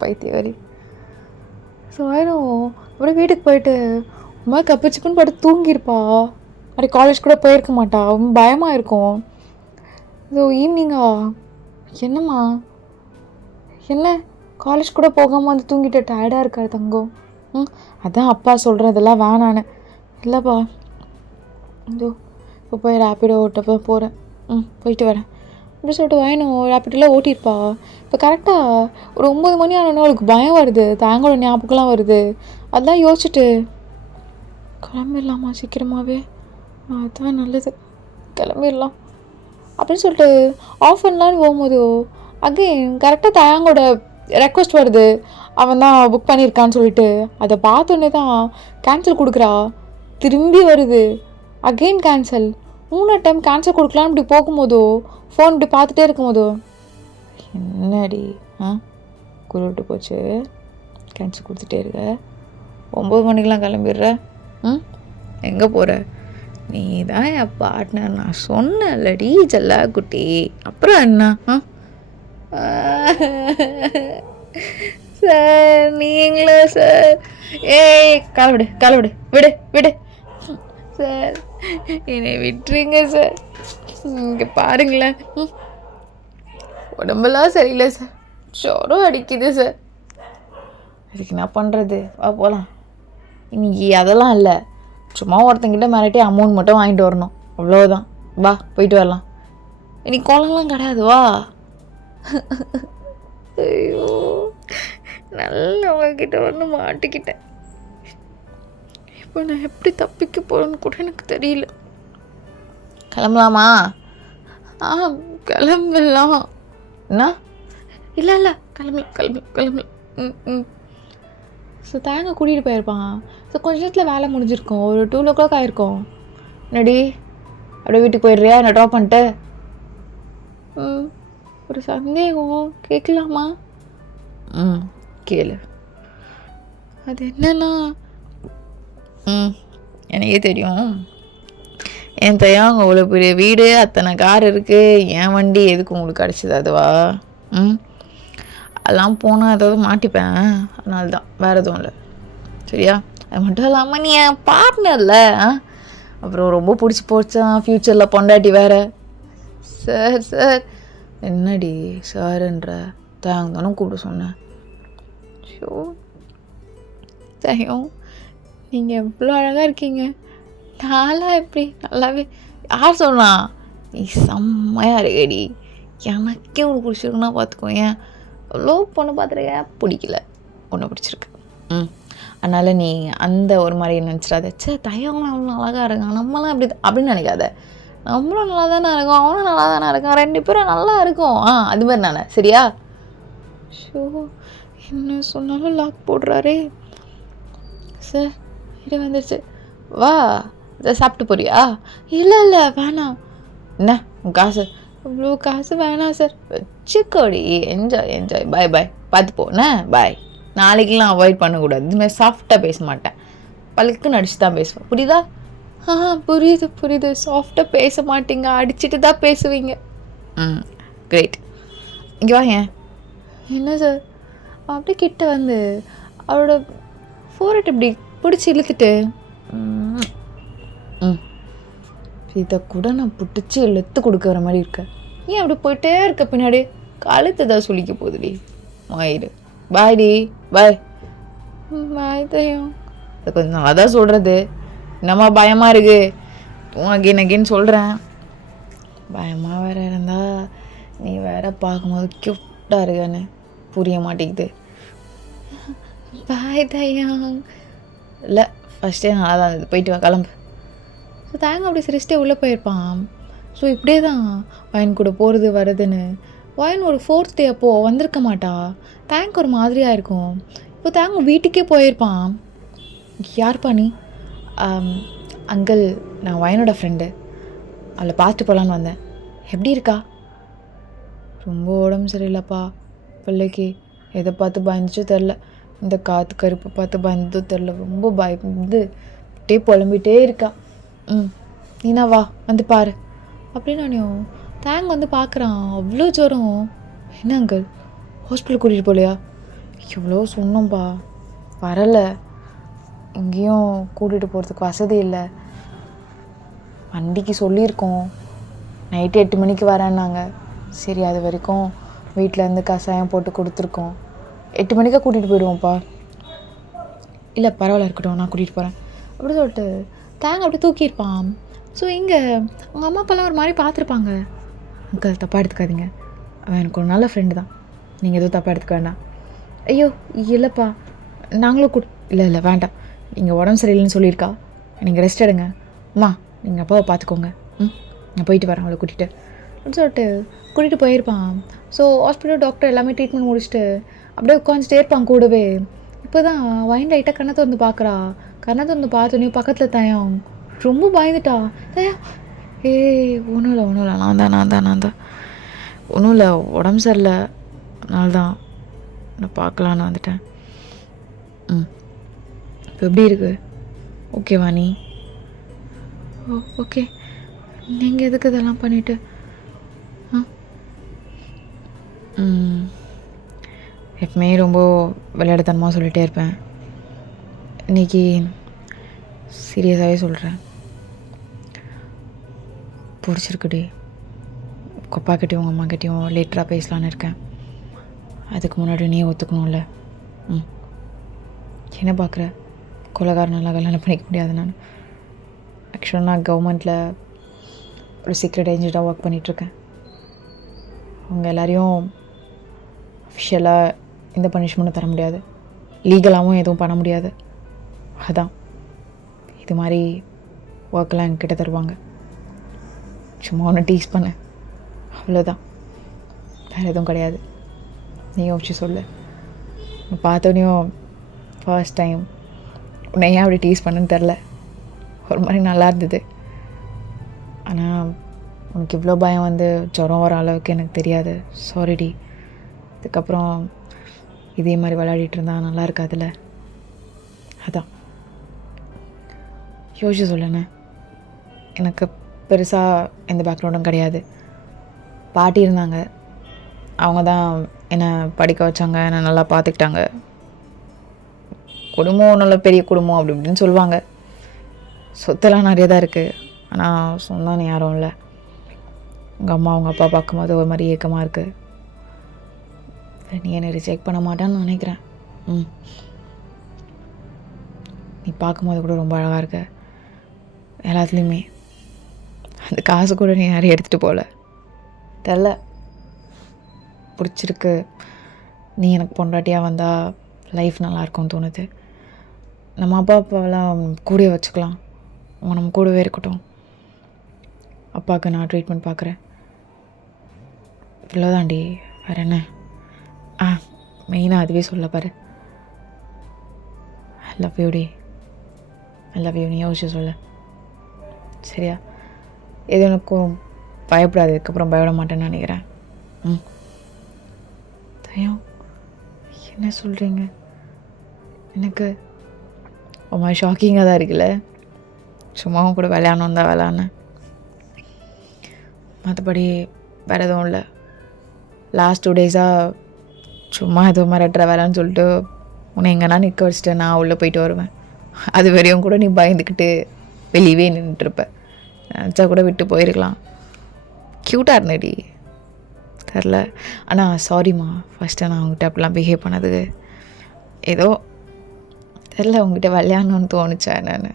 பைத்தியவாரி. ஸோ ஆயிரும். அப்புறம் வீட்டுக்கு போயிட்டு அம்மா கப்பிச்சுப்புன்னு படுத்து தூங்கியிருப்பா. அப்படி காலேஜ் கூட போயிருக்க மாட்டா, பயமாக இருக்கும். ஸோ ஈவினிங்கா என்னம்மா என்ன காலேஜ் கூட போகாமல் வந்து தூங்கிட்டு டயர்டாக இருக்காரு தங்கம். அதான் அப்பா சொல்கிறதெல்லாம் வேணான்னு. இல்லைப்பா இதோ இப்போ போய் ரேப்பிடோ ஓட்டப்போ போகிறேன், போயிட்டு வரேன் அப்படி சொல்லிட்டு வாயணும். ரேப்பிடோலாம் ஓட்டியிருப்பா. இப்போ கரெக்டாக ஒரு 9 மணி ஆனோடனே அவளுக்கு பயம் வருது, தாங்களோட ஞாபகம்லாம் வருது. அதெல்லாம் யோசிச்சுட்டு கிளம்பிடலாமா சீக்கிரமாகவே, அதுதான் நல்லது, கிளம்பிடலாம் அப்படின்னு சொல்லிட்டு ஆஃப் பண்ணலான்னு போகும்போது அகைன் கரெக்டாக தயாங்கோட ரெக்வஸ்ட் வருது. அவன் தான் புக் பண்ணியிருக்கான்னு சொல்லிட்டு அதை பார்த்தோன்னே தான் கேன்சல் கொடுக்குறா. திரும்பி வருது அகெயின் கேன்சல். 3 டைம் கேன்சல் கொடுக்கலான்னு இப்படி போகும்போதோ ஃபோன் இப்படி பார்த்துட்டே இருக்கும்போதோ என்னடி குருவிட்டு போச்சு, கேன்சல் கொடுத்துட்டே இருக்க, 9 மணிக்கெலாம் கிளம்பிடுற, எங்கே போகிற, நீ தான் என் பார்ட்னர், நான் சொன்னேன்லடி ஜல்லா குட்டி, அப்புறம் என்ன சார் நீங்களா சார், ஏய் கலவிடு கலவிடு விடு விடு சார், என்னை விட்டுருங்க சார். இங்கே பாருங்களேன், உடம்பெல்லாம் சரியில்லை சார், ஜுரம் அடிக்குது சார். அதுக்கு என்ன பண்ணுறது, வா போகலாம். இன்னைக்கு அதெல்லாம் இல்லை, சும்மா ஒருத்தங்கிட்ட மிரட்டி அமௌண்ட் மட்டும் வாங்கிட்டு வரணும், அவ்வளோதான். வா போயிட்டு வரலாம். இன்னைக்கு கோலம்லாம் கிடையாது, வா. ஐயோ நல்லவங்கக்கிட்ட வந்து மாட்டிக்கிட்டேன். இப்போ நான் எப்படி தப்பிக்க போகிறேன்னு கூட எனக்கு தெரியல. கிளம்பலாமா? கிளம்பலாம். என்ன? இல்லை இல்லை கிளம்பலாம் கிளம்பலாம் கிளம்பலாம். ஸோ தேங்காய் கூட்டிகிட்டு போயிருப்பான். ஸோ கொஞ்ச நேரத்தில் வேலை முடிஞ்சிருக்கும், ஒரு 2 o'clock ஆகிருக்கும். என்னடி அப்படியே வீட்டுக்கு போயிடுறியா என்ன ட்ராப் பண்ணிட்டு? ஒரு சந்தேகம் கேட்கலாமா? கேளு. அது என்னன்னா எனக்கே தெரியும், என் தையா அங்கே அவ்வளோ பெரிய வீடு, அத்தனை கார் இருக்குது, என் வண்டி எதுக்கு உங்களுக்கு கிடச்சிது அதுவா? அதெல்லாம் போனால் ஏதாவது மாட்டிப்பேன், அதனால தான், வேறு எதுவும் இல்லை சரியா? அது மட்டும் இல்லாமல் நீ என் பார்ட்னர்ல, அப்புறம் ரொம்ப பிடிச்சி போச்சான் ஃப்யூச்சரில் பொண்டாட்டி வேறு. சார் சார் என்னடி சாருன்ற, தாங்க தானே கூப்பிட சொன்னேன். ஷோ தெரியும், நீங்கள் எவ்வளோ அழகாக இருக்கீங்க. நாளாக எப்படி நல்லாவே, யார் சொன்னா? நீ செம்மையாக இருக்கடி, எனக்கே உனக்கு பிடிச்சிருக்குன்னா பார்த்துக்கோ. ஏன் எவ்வளோ பொண்ணு பார்த்துருக்கேன், பிடிக்கல, ஒன்று பிடிச்சிருக்கு. அதனால் நீ அந்த ஒரு மாதிரி நினச்சிடாத, சே தையவங்களாம் அவ்வளோ அழகாக இருக்கான், நம்மளாம் அப்படி அப்படின்னு நினைக்காத. நம்மளும் நல்லா தானே இருக்கோம், அவனும் நல்லா தானே இருக்கான், 2 பேரும் நல்லா இருக்கும். அது மாதிரி நானே சரியா? ஷோ என்ன சொன்னாலும் லாக் போடுறாரே. சார் இது வந்துடுச்சு, வா இதை சாப்பிட்டு போறியா? இல்லை இல்லை வேணாம். என்ன உன் காசு? இவ்வளோ காசு வேணாம் சார், வச்சுக்கோடி, என்ஜாய் என்ஜாய், பாய் பாய், பார்த்து போனே பாய். நாளைக்கெலாம் அவாய்ட் பண்ணக்கூடாது, இதுமாதிரி சாஃப்டாக பேச மாட்டேன், பழுக்குன்னு அடிச்சு தான் பேசுவேன், புரியுதா? புரியுது புரியுது, சாஃப்டாக பேச மாட்டீங்க, அடிச்சுட்டு தான் பேசுவீங்க. கிரேட். இங்கே வாங்க. என்ன சார்? அப்படியே கிட்ட வந்து அவரோட ஃபோர்ஹெட் இப்படி பிடிச்சி இழுத்துட்டு, இதை கூட நான் பிடிச்சி இழுத்து கொடுக்குற மாதிரி இருக்க, ஏன் அப்படி போயிட்டே இருக்க பின்னாடி? கழுத்து தான் சொல்லிக்க போகுதுடி, மாயிடு. பாய்டி பாய். பாய் தையம். அது கொஞ்சம் நல்லா தான் சொல்கிறது, என்னம்மா பயமாக இருக்கு, அகெயின் அகெயின் சொல்கிறேன். பயமாக வேற இருந்தா நீ வேற பார்க்கும்போது க்யூட்டாக இருக்கான்னு புரிய மாட்டேங்குது. பாய் தையம். இல்லை ஃபஸ்ட்டே நல்லா தான் இருந்தது, போயிட்டு வா கிளம்பு. ஸோ தேங்க அப்படி சிரிச்சிட்டே உள்ளே போயிருப்பான். ஸோ இப்படியே தான் வயன் கூட போகிறது வருதுன்னு. வயன் ஒரு 4th day அப்போது வந்திருக்க மாட்டா, தேங்க் ஒரு மாதிரியாக இருக்கும். இப்போ தேங்க வீட்டுக்கே போயிருப்பான். யார்ப்பா நீ? அங்கிள் நான் வயனோட ஃப்ரெண்டு, அவளை பார்த்துட்டு போகலான்னு வந்தேன். எப்படி இருக்கா? ரொம்ப உடம்பு சரியில்லைப்பா. பிள்ளைக்கு எதை பார்த்து பயந்துச்சோ தெரில. இந்த காற்று கருப்பை பார்த்து பயந்ததோ தெரில. ரொம்ப பயந்து அப்படியே புலம்பிகிட்டே இருக்கா. நீனா வா வந்து பாரு அப்படின்னு நான் தேங்க வந்து பார்க்குறான். அவ்வளோ ஜுரம். என்ன அங்கிள் ஹாஸ்பிட்டல் கூட்டிகிட்டு போகலையா? எவ்வளோ சொன்னோம்ப்பா, வரலை. எங்கேயும் கூட்டிகிட்டு போகிறதுக்கு வசதி இல்லை. வண்டிக்கு சொல்லியிருக்கோம், நைட்டு 8 மணிக்கு வரேன்னாங்க. சரி, அது வரைக்கும் வீட்டிலேருந்து கஷாயம் போட்டு கொடுத்துருக்கோம். 8 மணிக்காக கூட்டிகிட்டு போயிடுவோம்ப்பா. இல்லை பரவாயில்ல, இருக்கட்டும், நான் கூட்டிகிட்டு போகிறேன் அப்படி சொல்லிட்டு தேங்க அப்படி தூக்கியிருப்பான். ஸோ இங்கே உங்கள் அம்மா அப்பாலாம் ஒரு மாதிரி பார்த்துருப்பாங்க. அங்கிள் தப்பாக எடுத்துக்காதீங்க, அவன் எனக்கு ஒரு நல்ல ஃப்ரெண்டு தான், நீங்கள் எதுவும் தப்பாக எடுத்துக்க வேண்டாம். ஐயோ இல்லைப்பா, நாங்களும் இல்லை வேண்டாம், நீங்கள் உடம்பு சரியில்லைன்னு சொல்லியிருக்கா, நீங்கள் ரெஸ்ட் எடுங்க. அம்மா நீங்கள் அப்பாவை பார்த்துக்கோங்க, நான் போயிட்டு வரேன் அவளை கூட்டிகிட்டு அப்படின்னு சொல்லிட்டு கூட்டிகிட்டு போயிருப்பான். ஸோ ஹாஸ்பிட்டல் டாக்டர் எல்லாமே ட்ரீட்மெண்ட் முடிச்சுட்டு அப்படியே உட்காந்துட்டே இருப்பான் கூடவே. இப்போ தான் வைன் லைட்டாக கண்ணை திறந்து பார்க்குறா. கண்ணை திறந்து பார்த்தோன்னே பக்கத்தில் தயம் ரொம்ப பயந்துட்டா. தயம் ஒன்றும் இல்லை நான் தான் ஒன்றும் இல்லை, உடம்பு சரியில்லை, அதனால்தான் நான் பார்க்கலான்னு வந்துட்டேன். இப்போ எப்படி இருக்கு? ஓகேவா நீ? ஓகே. நீங்கள் எதுக்கு இதெல்லாம் பண்ணிவிட்டு? எப்பவுமே ரொம்ப விளையாடுத்தனமாக சொல்லிகிட்டே இருப்பேன். இன்றைக்கி சீரியஸாகவே சொல்கிறேன், பிடிச்சிருக்குடி. உங்கள் அப்பாக்கிட்டையும் உங்கள் அம்மாக்கிட்டையும் லேட்டராக பேசலான்னு இருக்கேன். அதுக்கு முன்னாடி நீ ஒத்துக்கணும்ல. என்ன பார்க்குற? கொலைகாரனெல்லாம் கல்யாணம் பண்ணிக்க முடியாது. நான் ஆக்சுவலாக நான் கவர்மெண்ட்டில் ஒரு சீக்ரெட் ஏஜென்ட்டாக ஒர்க் பண்ணிகிட்ருக்கேன். அவங்க எல்லோரையும் அஃபிஷியலாக எந்த பனிஷ்மெண்ட்டும் தர முடியாது, லீகலாகவும் எதுவும் பண்ண முடியாது. அதான் இது மாதிரி ஒர்க்கெலாம் எங்ககிட்ட தருவாங்க. சும்மா ஒன்று டீஸ் பண்ண, அவ்வளோதான், வேறு எதுவும் கிடையாது. நீ யோசிச்சு சொல்லு. பார்த்தோன்னையும் ஃபர்ஸ்ட் டைம் உன்னை ஏன் அப்படி டீஸ் பண்ணுன்னு தெரில, ஒரு மாதிரி நல்லா இருந்தது. ஆனால் உனக்கு இவ்வளோ பயம் வந்து ஜுரம் வர அளவுக்கு எனக்கு தெரியாது. சாரிடி. இதுக்கப்புறம் இதே மாதிரி விளையாடிட்டு இருந்தா நல்லா இருக்காதுல்ல. அதான் யோசிச்சு சொல்லுண்ணே. எனக்கு பெருசாக எந்த பேக்ரவுண்டும் கிடையாது. பாட்டி இருந்தாங்க, அவங்க தான் என்னை படிக்க வச்சாங்க, என்னை நல்லா பார்த்துக்கிட்டாங்க. குடும்பம் நல்ல பெரிய குடும்பம் அப்படி இப்படின்னு சொல்லுவாங்க. சொத்தெல்லாம் நிறைய தான் இருக்குது, ஆனால் சொந்தானே யாரும் இல்லை. உங்கள் அம்மா அவங்க அப்பா பார்க்கும்போது ஒரு மாதிரி ஏக்கமாக இருக்குது. நீ என்னை ரிஜெக்ட் பண்ண மாட்டான்னு நினைக்கிறேன். நீ பார்க்கும்போது கூட ரொம்ப அழகாக இருக்க எல்லாத்துலேயுமே. அந்த காசு கூட நீ நிறைய எடுத்துகிட்டு போகல, தெரில, பிடிச்சிருக்கு. நீ எனக்கு பொண்டாட்டியாக வந்தால் லைஃப் நல்லாயிருக்கும்னு தோணுது. நம்ம அப்பா அப்பாவெல்லாம் கூடவே வச்சுக்கலாம், அவங்க நம்ம கூடவே இருக்கட்டும். அப்பாவுக்கு நான் ட்ரீட்மெண்ட் பார்க்குறேன், இவ்வளோதாண்டி, வேறு என்ன? மெயினாக அதுவே சொல்ல பாரு. ஐ லவ் யூ டி, ஐ லவ் யூ. நீ யோசிச்சு சொல்ல, சரியா? எது எனக்கும் பயப்படாது, இதுக்கப்புறம் பயப்பட மாட்டேன்னு நினைக்கிறேன். தயம் என்ன சொல்கிறீங்க? எனக்கு ரொம்ப ஷாக்கிங்காக தான் இருக்குல்ல. சும்மாவும் கூட விளையாடணும் தான் விளையாடுனேன், மற்றபடி வேறு எதுவும் இல்லை. லாஸ்ட் 2 டேஸாக சும்மா எதுவும் மிரட்டுற வேலைன்னு சொல்லிட்டு உன்னை எங்கன்னா நிற்க வச்சுட்டு நான் உள்ளே போயிட்டு வருவேன். அது வரையும் கூட நீ பயந்துக்கிட்டு வெளியவே நின்றுட்டுருப்ப. நினச்சா கூட விட்டு போயிருக்கலாம். க்யூட்டாக இருந்தடி, தெரில. ஆனால் சாரிம்மா, ஃபஸ்ட்டு நான் உங்ககிட்ட அப்படிலாம் பிஹேவ் பண்ணதுக்கு. ஏதோ தெரில, உங்ககிட்ட விளையாடணுன்னு தோணுச்சா என்னன்னு.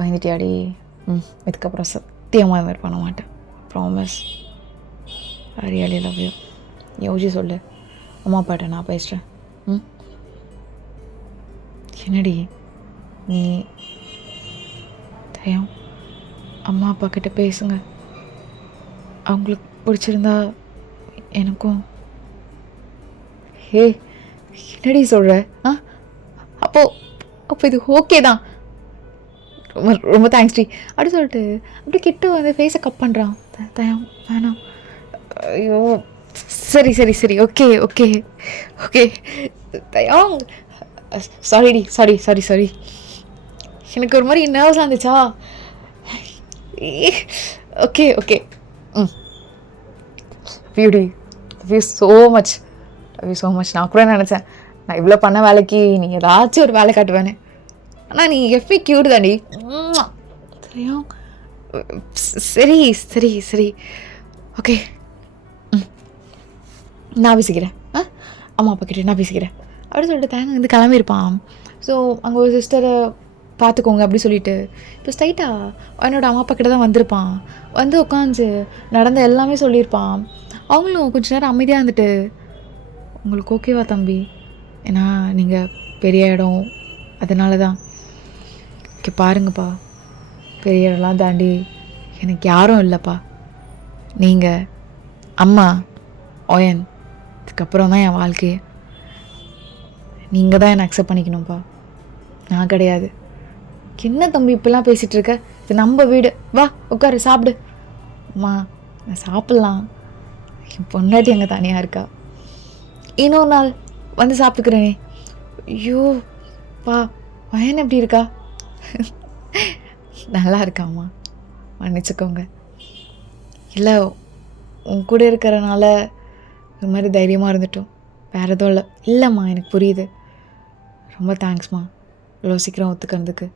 பயந்துட்டியாடி? இதுக்கப்புறம் சத்தியமாக இது மாதிரி பண்ண மாட்டேன், promise. I really love you. யோசிச்சு சொல்லு, அம்மா அப்பாட்ட நான் பேசுகிறேன். என்னடி நீ? தயம், அம்மா அப்பா கிட்ட பேசுங்க, அவங்களுக்கு பிடிச்சிருந்தா எனக்கும். என்னடி சொல்கிற? அப்போ இது ஓகே தான், ரொம்ப ரொம்ப தேங்க்ஸ் டி அப்படி சொல்லிட்டு அப்படி கிட்ட வந்து ஃபேஸை கப் பண்ணுறான். தயம் வேணாம். ஐயோ சரி சரி சரி ஓகே ஓகே ஓகே தயம் சாரி டி சாரி சாரி சாரி. எனக்கு ஒரு மாதிரி நர்வஸாக இருந்துச்சா. ஓகே ஓகே ம் beauty love you so much love you so much. நான் கூட நினச்சேன் நான் இவ்வளோ பண்ண வேலைக்கு நீ ஏதாச்சும் ஒரு வேலை காட்டுவேன்னு. ஆனால் நீ எப்பயும் க்யூட் தாண்டி. தெரியும். சரி சரி சரி ஓகே நான் பேசிக்கிறேன். அம்மா அப்பா கிட்டே நான் பேசிக்கிறேன் அப்படின்னு சொல்லிட்டு தேங்க வந்து கிளம்பியிருப்பான். ஸோ அங்கே ஒரு சிஸ்டரை பார்த்துக்கோங்க அப்படி சொல்லிட்டு இப்போ ஸ்ட்ரைட்டாக என்னோடய அம்மா அப்பா கிட்ட தான் வந்திருப்பான். வந்து உட்காந்து நடந்த எல்லாமே சொல்லியிருப்பான். அவங்களும் கொஞ்ச நேரம் அமைதியாக இருந்துட்டு உங்களுக்கு ஓகேவா தம்பி, ஏன்னா நீங்கள் பெரிய இடம் அதனால தான் ஓகே பாருங்கப்பா, பெரிய இடம்லாம் தாண்டி எனக்கு யாரும் இல்லைப்பா, நீங்கள் அம்மா ஓயன் இதுக்கப்புறம் தான் என் வாழ்க்கையே. நீங்கள் தான் என்னை அக்செப்ட் பண்ணிக்கணும்ப்பா, நான் கிடையாது. என்ன தம்பி இப்படிலாம் பேசிகிட்டு இருக்க, இது நம்ம வீடு, வா உட்காரு சாப்பிடு. அம்மா நான் சாப்பிட்லாம், என் பொண்டாட்டி அங்கே தனியாக இருக்கா, இன்னொரு நாள் வந்து சாப்பிட்டுக்கிறேனே. ஐயோ பா வயன் எப்படி இருக்கா? நல்லா இருக்காம்மா, மன்னிச்சுக்கோங்க. இல்லை உன் கூட இருக்கிறனால இது மாதிரி தைரியமாக இருந்துட்டோம், வேறு எதுவும் இல்லை. இல்லைம்மா எனக்கு புரியுது, ரொம்ப தேங்க்ஸ்மா இவ்வளோ சீக்கிரம் ஒத்துக்கிறதுக்கு.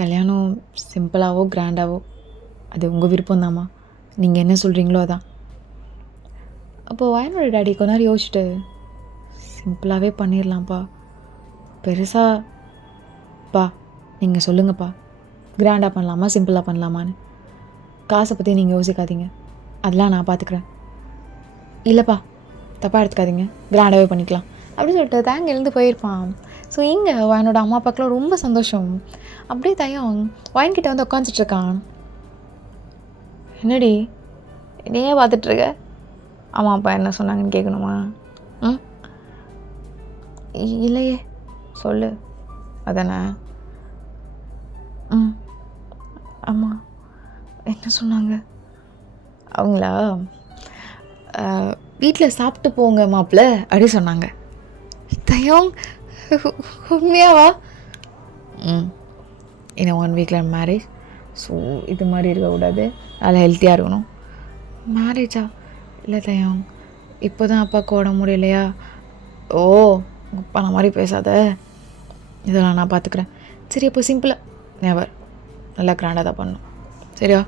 கல்யாணம் சிம்பிளாகவோ கிராண்டாவோ அது உங்கள் விருப்பம்தாம்மா, நீங்கள் என்ன சொல்கிறீங்களோ அதான். அப்போது வயனோட டாடி கொஞ்ச நேரம் யோசிச்சுட்டு சிம்பிளாகவே பண்ணிடலாம்ப்பா, பெருசாப்பா நீங்கள் சொல்லுங்கப்பா, கிராண்டாக பண்ணலாமா சிம்பிளாக பண்ணலாமான்னு. காசை பற்றி நீங்கள் யோசிக்காதீங்க, அதெல்லாம் நான் பார்த்துக்குறேன். இல்லைப்பா தப்பாக எடுத்துக்காதீங்க, கிராண்டாகவே பண்ணிக்கலாம் அப்படின்னு சொல்லிட்டு தேங்க எழுந்து போயிருப்பான். ஸோ இங்கே வயனோட அம்மா அப்பாக்கெலாம் ரொம்ப சந்தோஷம். அப்படியே தயம் வயன்கிட்ட வந்து உட்காந்துட்ருக்கான். என்னடி என்னையே பார்த்துட்ருக்க, அம்மா அப்பா என்ன சொன்னாங்கன்னு கேட்கணுமா? ம் இல்லையே சொல்லு அதானே. ம் ஆமாம் என்ன சொன்னாங்க? அவங்களா வீட்டில் சாப்பிட்டு போங்க மாப்பிள்ள அப்படி சொன்னாங்க. தயம் உண்மையாவா? இன்னும் 1 வீக்கில் மேரேஜ், ஸோ இது மாதிரி இருக்கக்கூடாது, நல்லா ஹெல்த்தியாக இருக்கணும். மேரேஜா? இல்லை தயம் இப்போ தான் அப்பாவுக்கு உடம்பு முடியலையா. ஓ அப்பா நான் மாதிரி பேசாத, இதெல்லாம் நான் பார்த்துக்குறேன். சரி அப்போ சிம்பிளாக நெவர், நல்லா கிராண்டாக தான் பண்ணணும் சரியா?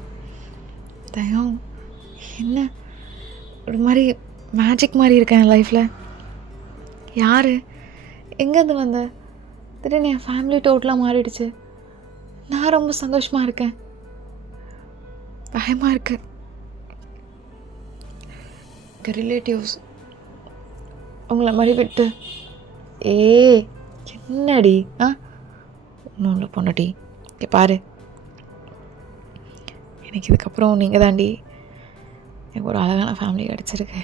தயம் என்ன ஒரு மாதிரி மேஜிக் மாதிரி இருக்கேன் என் லைஃப்பில். யார் எங்கேருந்து வந்த? திடீர்னு என் ஃபேமிலி டோட்டலாக மாறிடுச்சு. நான் ரொம்ப சந்தோஷமாக இருக்கேன், பயமாக இருக்கு. எங்கள் ரிலேட்டிவ்ஸ் உங்களை மாதிரி விட்டு என்னடி ஒன்றும் இல்லை பொண்ணடி, பாரு எனக்கு இதுக்கப்புறம் நீங்கள் தாண்டி எனக்கு ஒரு அழகான ஃபேமிலி கிடச்சிருக்கு.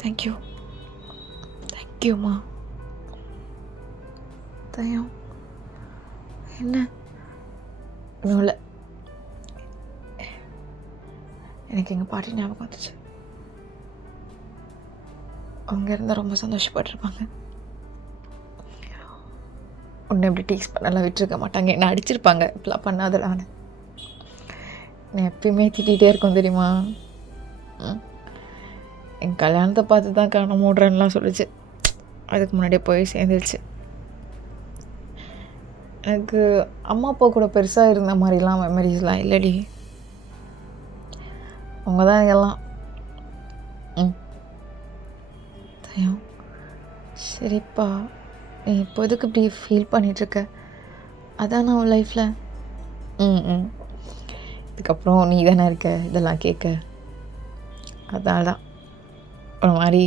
தேங்க்யூ தேங்க்யூம்மா. தயம் என்ன ஒன்றும் இல்லை, எனக்கு எங்கள் பாட்டி ஞாபகம் வந்துச்சு. அவங்க இருந்தால் ரொம்ப சந்தோஷப்பட்டிருப்பாங்க. உன்னை எப்படி டீக்ஸ் பண்ணலாம் விட்டுருக்க மாட்டாங்க, என்ன அடிச்சிருப்பாங்க இப்படிலாம் பண்ணாதலான்னு. நான் எப்பயுமே திட்டிகிட்டே இருக்கும் தெரியுமா. என் கல்யாணத்தை பார்த்து தான் கண்ண மூடுறேன்னுலாம் சொல்லிச்சு. அதுக்கு முன்னாடியே போய் சேர்ந்துருச்சு. எனக்கு அம்மா அப்பா கூட பெருசாக இருந்த மாதிரிலாம் மெமரிஸ்லாம் இல்லடி. அவங்க தான் எல்லாம். தயம் சரிப்பா, நீ இப்போதுக்கு இப்படி ஃபீல் பண்ணிகிட்ருக்க, அதான் நான் உன் லைஃப்பில். இதுக்கப்புறம் நீ தானே இருக்க இதெல்லாம் கேட்க, அதனால தான் ஒரு மாதிரி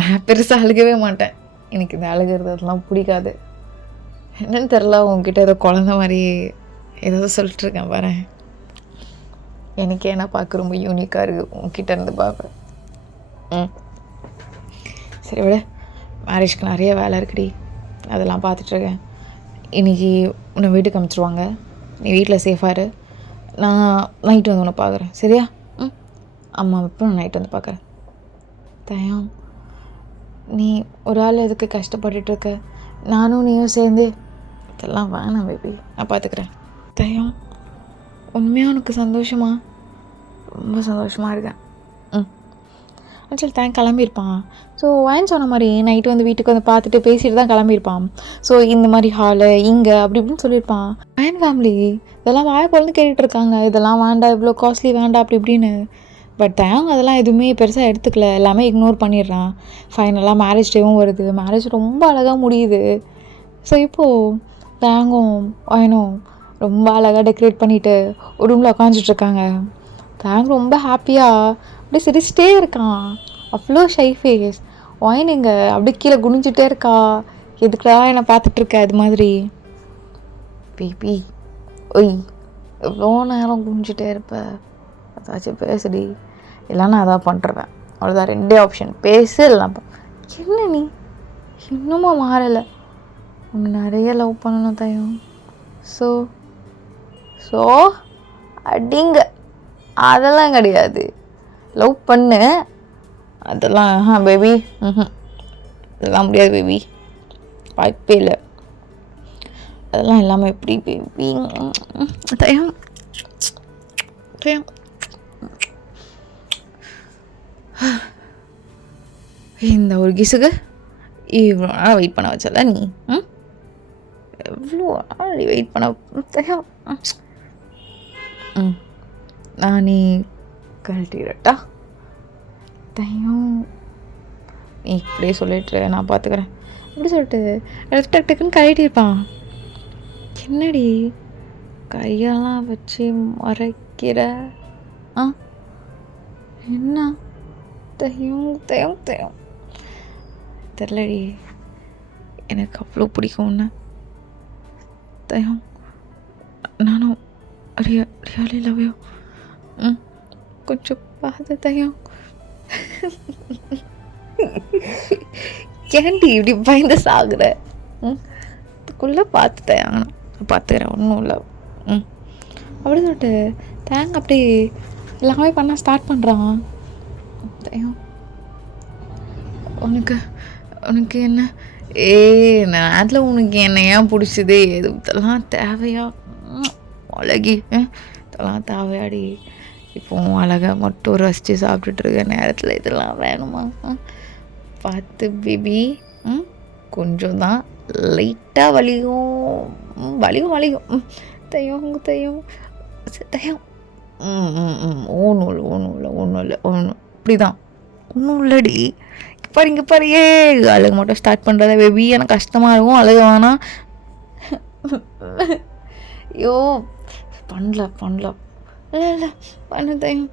நான் பெருசாக அழுகவே மாட்டேன். எனக்கு இந்த அழுகிறது அதெல்லாம் பிடிக்காது. என்னன்னு தெரில, உங்ககிட்ட ஏதோ குழந்த மாதிரி ஏதோ சொல்லிட்டுருக்கேன் பாரு. எனக்கே என்ன பார்க்க ரொம்ப யூனிக்காக இருக்குது உங்ககிட்ட இருந்து பார்க்க. சரி விட, மேரேஜ்க்கு நிறைய வேலை இருக்குடி, அதெல்லாம் பார்த்துட்ருக்கேன். இன்றைக்கி உன்னை வீட்டுக்கு அனுப்பிச்சிருவாங்க. நீ வீட்டில் சேஃபாக இரு. நான் நைட்டு வந்து உன்னை பார்க்குறேன், சரியா? அம்மா இப்போ நான் நைட்டு வந்து பார்க்குறேன். தயம், நீ ஒரு ஆள் எதுக்கு கஷ்டப்பட்டுட்ருக்க? நானும் நீயும் சேர்ந்து இதெல்லாம் வேணாம் பேபி, நான் பார்த்துக்கிறேன். தயம், உண்மையாக உனக்கு சந்தோஷமா? ரொம்ப சந்தோஷமாக இருக்கேன். ஆக்சுவலி தான் கிளம்பியிருப்பான். ஸோ வாங்கி சொன்ன மாதிரி நைட்டு வந்து வீட்டுக்கு வந்து பார்த்துட்டு பேசிட்டு தான் கிளம்பியிருப்பான். ஸோ இந்த மாதிரி ஹாலு இங்கே அப்படி இப்படின்னு சொல்லியிருப்பான். அயன் ஃபேமிலி இதெல்லாம் வாயை பொழுது கேட்டுட்ருக்காங்க, இதெல்லாம் வேண்டாம், இவ்வளோ காஸ்ட்லி வேண்டாம் அப்படி இப்படின்னு. பட் தேங்க அதெல்லாம் எதுவுமே பெருசாக எடுத்துக்கல, எல்லாமே இக்னோர் பண்ணிடுறான். ஃபைனலாக மேரேஜ் டேவும் வருது, மேரேஜ் ரொம்ப அழகாக முடியுது. ஸோ இப்போது தேங்கும் அயனும் ரொம்ப அழகாக டெக்கரேட் பண்ணிவிட்டு ஒரு ரூமில் உட்காந்துட்ருக்காங்க. தேங் ரொம்ப ஹாப்பியாக அப்படியே சிரிச்சிட்டே இருக்கான். அவ்வளோ ஷை ஃபேஸ். ஒயின் இங்கே அப்படியே கீழே குனிஞ்சிட்டே இருக்கா, எதுக்குடா என்னை பார்த்துட்ருக்க அது மாதிரி. பேபி ஒய், எவ்வளோ நேரம் குனிஞ்சிட்டே இருப்ப, ஏதாச்சும் பேசுடி. இல்லைன்னா நான் அதான் பண்ணுறேன், அவ்வளோதான். 2 ஆப்ஷன், பேசு இல்லைனா. என்ன நீ இன்னுமா மாறலை? உன்னை நிறைய லவ் பண்ணணும் தயம். ஸோ ஸோ அடிங்க, அதெல்லாம் கிடையாது. லவ் பண்ணு, அதெல்லாம் பேபி அதெல்லாம் முடியாது பேபி, வாய்ப்பே இல்லை. அதெல்லாம் இல்லாமல் எப்படி பேபி? தயம் தயம், இந்த ஒரு கிசுக்கு இவ்வளோ நாள் வெயிட் பண்ண வச்சல நீ. எவ்வளோ நாள் வெயிட் பண்ண தயம். நான் நீ கழட்டிடட்டா தயம்? நீ இப்படியே சொல்லிட்டு நான் பார்த்துக்கிறேன் அப்படி சொல்லிட்டு டக்கு டக்குன்னு கழட்டியிருப்பான். என்னடி கையெல்லாம் வச்சு மறைக்கிற? என்ன தயம் தயம் தயம்? தெரிலடி, எனக்கு அவ்வளோ பிடிக்கும் ஒன்று தயம். நானும் ரியலி லவ் யூ. கொஞ்சம் பார்த்து தயம். ஏன்டி இப்படி பயந்து சாகுற? இதுக்குள்ளே பார்த்து தயாங்க, நான் பார்த்துக்கிறேன், ஒன்றும் இல்லை. அப்படி சொல்லிட்டு தேங்க அப்படி எல்லாமே பண்ண ஸ்டார்ட் பண்ணுறான். தயம், உனக்கு என்ன நேரத்தில் உனக்கு என்ன ஏன் பிடிச்சது? எது இதெல்லாம் தேவையா அழகி? இதெல்லாம் தேவையாடி? இப்போ அழகாக மட்டும் ரசித்து சாப்பிட்டுட்ருக்க நேரத்தில் இதெல்லாம் வேணுமா? பார்த்து பேபி, கொஞ்சம் தான் லைட்டாக வலிக்கும் தயம் தயம் தயம். ஒன்றும் இல்லை இப்படி தான், ஒன்றும் இல்லடி. இங்கே பாரு ஏ அழுக மட்டும் ஸ்டார்ட் பண்ணுறதா பேபி? எனக்கு கஷ்டமாக இருக்கும், அழுக வேணாம். ஐயோ பண்ணல இல்லை பண்ண தயம்.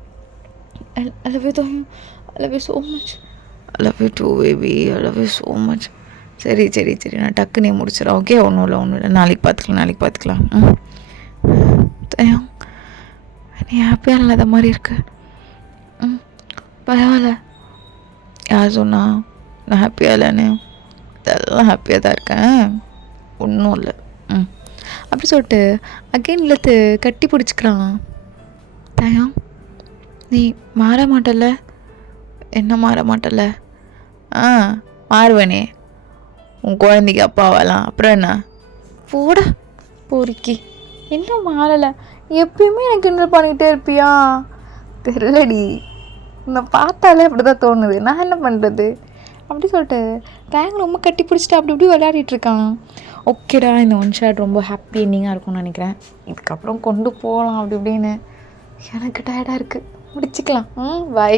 I love you தயம், I love you so much. I love you too baby, I love you so much. சரி நான் டக்குனே முடிச்சிடறேன், ஓகே? ஒன்றும் இல்லை, நாளைக்கு பார்த்துக்கலாம். தயம், நீ ஹாப்பியாக இல்லாத மாதிரி இருக்கு. பரவாயில்ல, யார் சொன்னா நான் ஹாப்பியாக இல்லைன்னு? இதெல்லாம் ஹாப்பியாக தான் இருக்கேன், ஒன்றும் இல்லை. அப்படி சொல்லிட்டு அகெயின் இழுத்து கட்டி பிடிச்சிக்கிறான். தயம், நீ மாற மாட்டல? என்ன மாற மாட்டல? மாறுவேனே, உன் குழந்தைக்கு அப்பாவெல்லாம். அப்புறம் என்ன? போட பொறுக்கி, என்ன மாறலை? எப்பயுமே எனக்கு கிண்டல் பண்ணிக்கிட்டே இருப்பியா? தெரியலடி, உன்னை பார்த்தாலே அப்படி தான் தோணுது, நான் என்ன பண்ணுறது? அப்படி சொல்லிட்டு தேங்க ரொம்ப கட்டி பிடிச்சிட்டு அப்படி இப்படி விளையாடிட்டுருக்கான். ஓகேடா, இந்த ஒன் ஷாட் ரொம்ப ஹாப்பி எண்டிங்காக இருக்கும்னு நினைக்கிறேன். இதுக்கப்புறம் கொண்டு போகலாம் அப்படி இப்படின்னு. எனக்கு டயர்டாக இருக்குது, முடிச்சுக்கலாம். பாய்.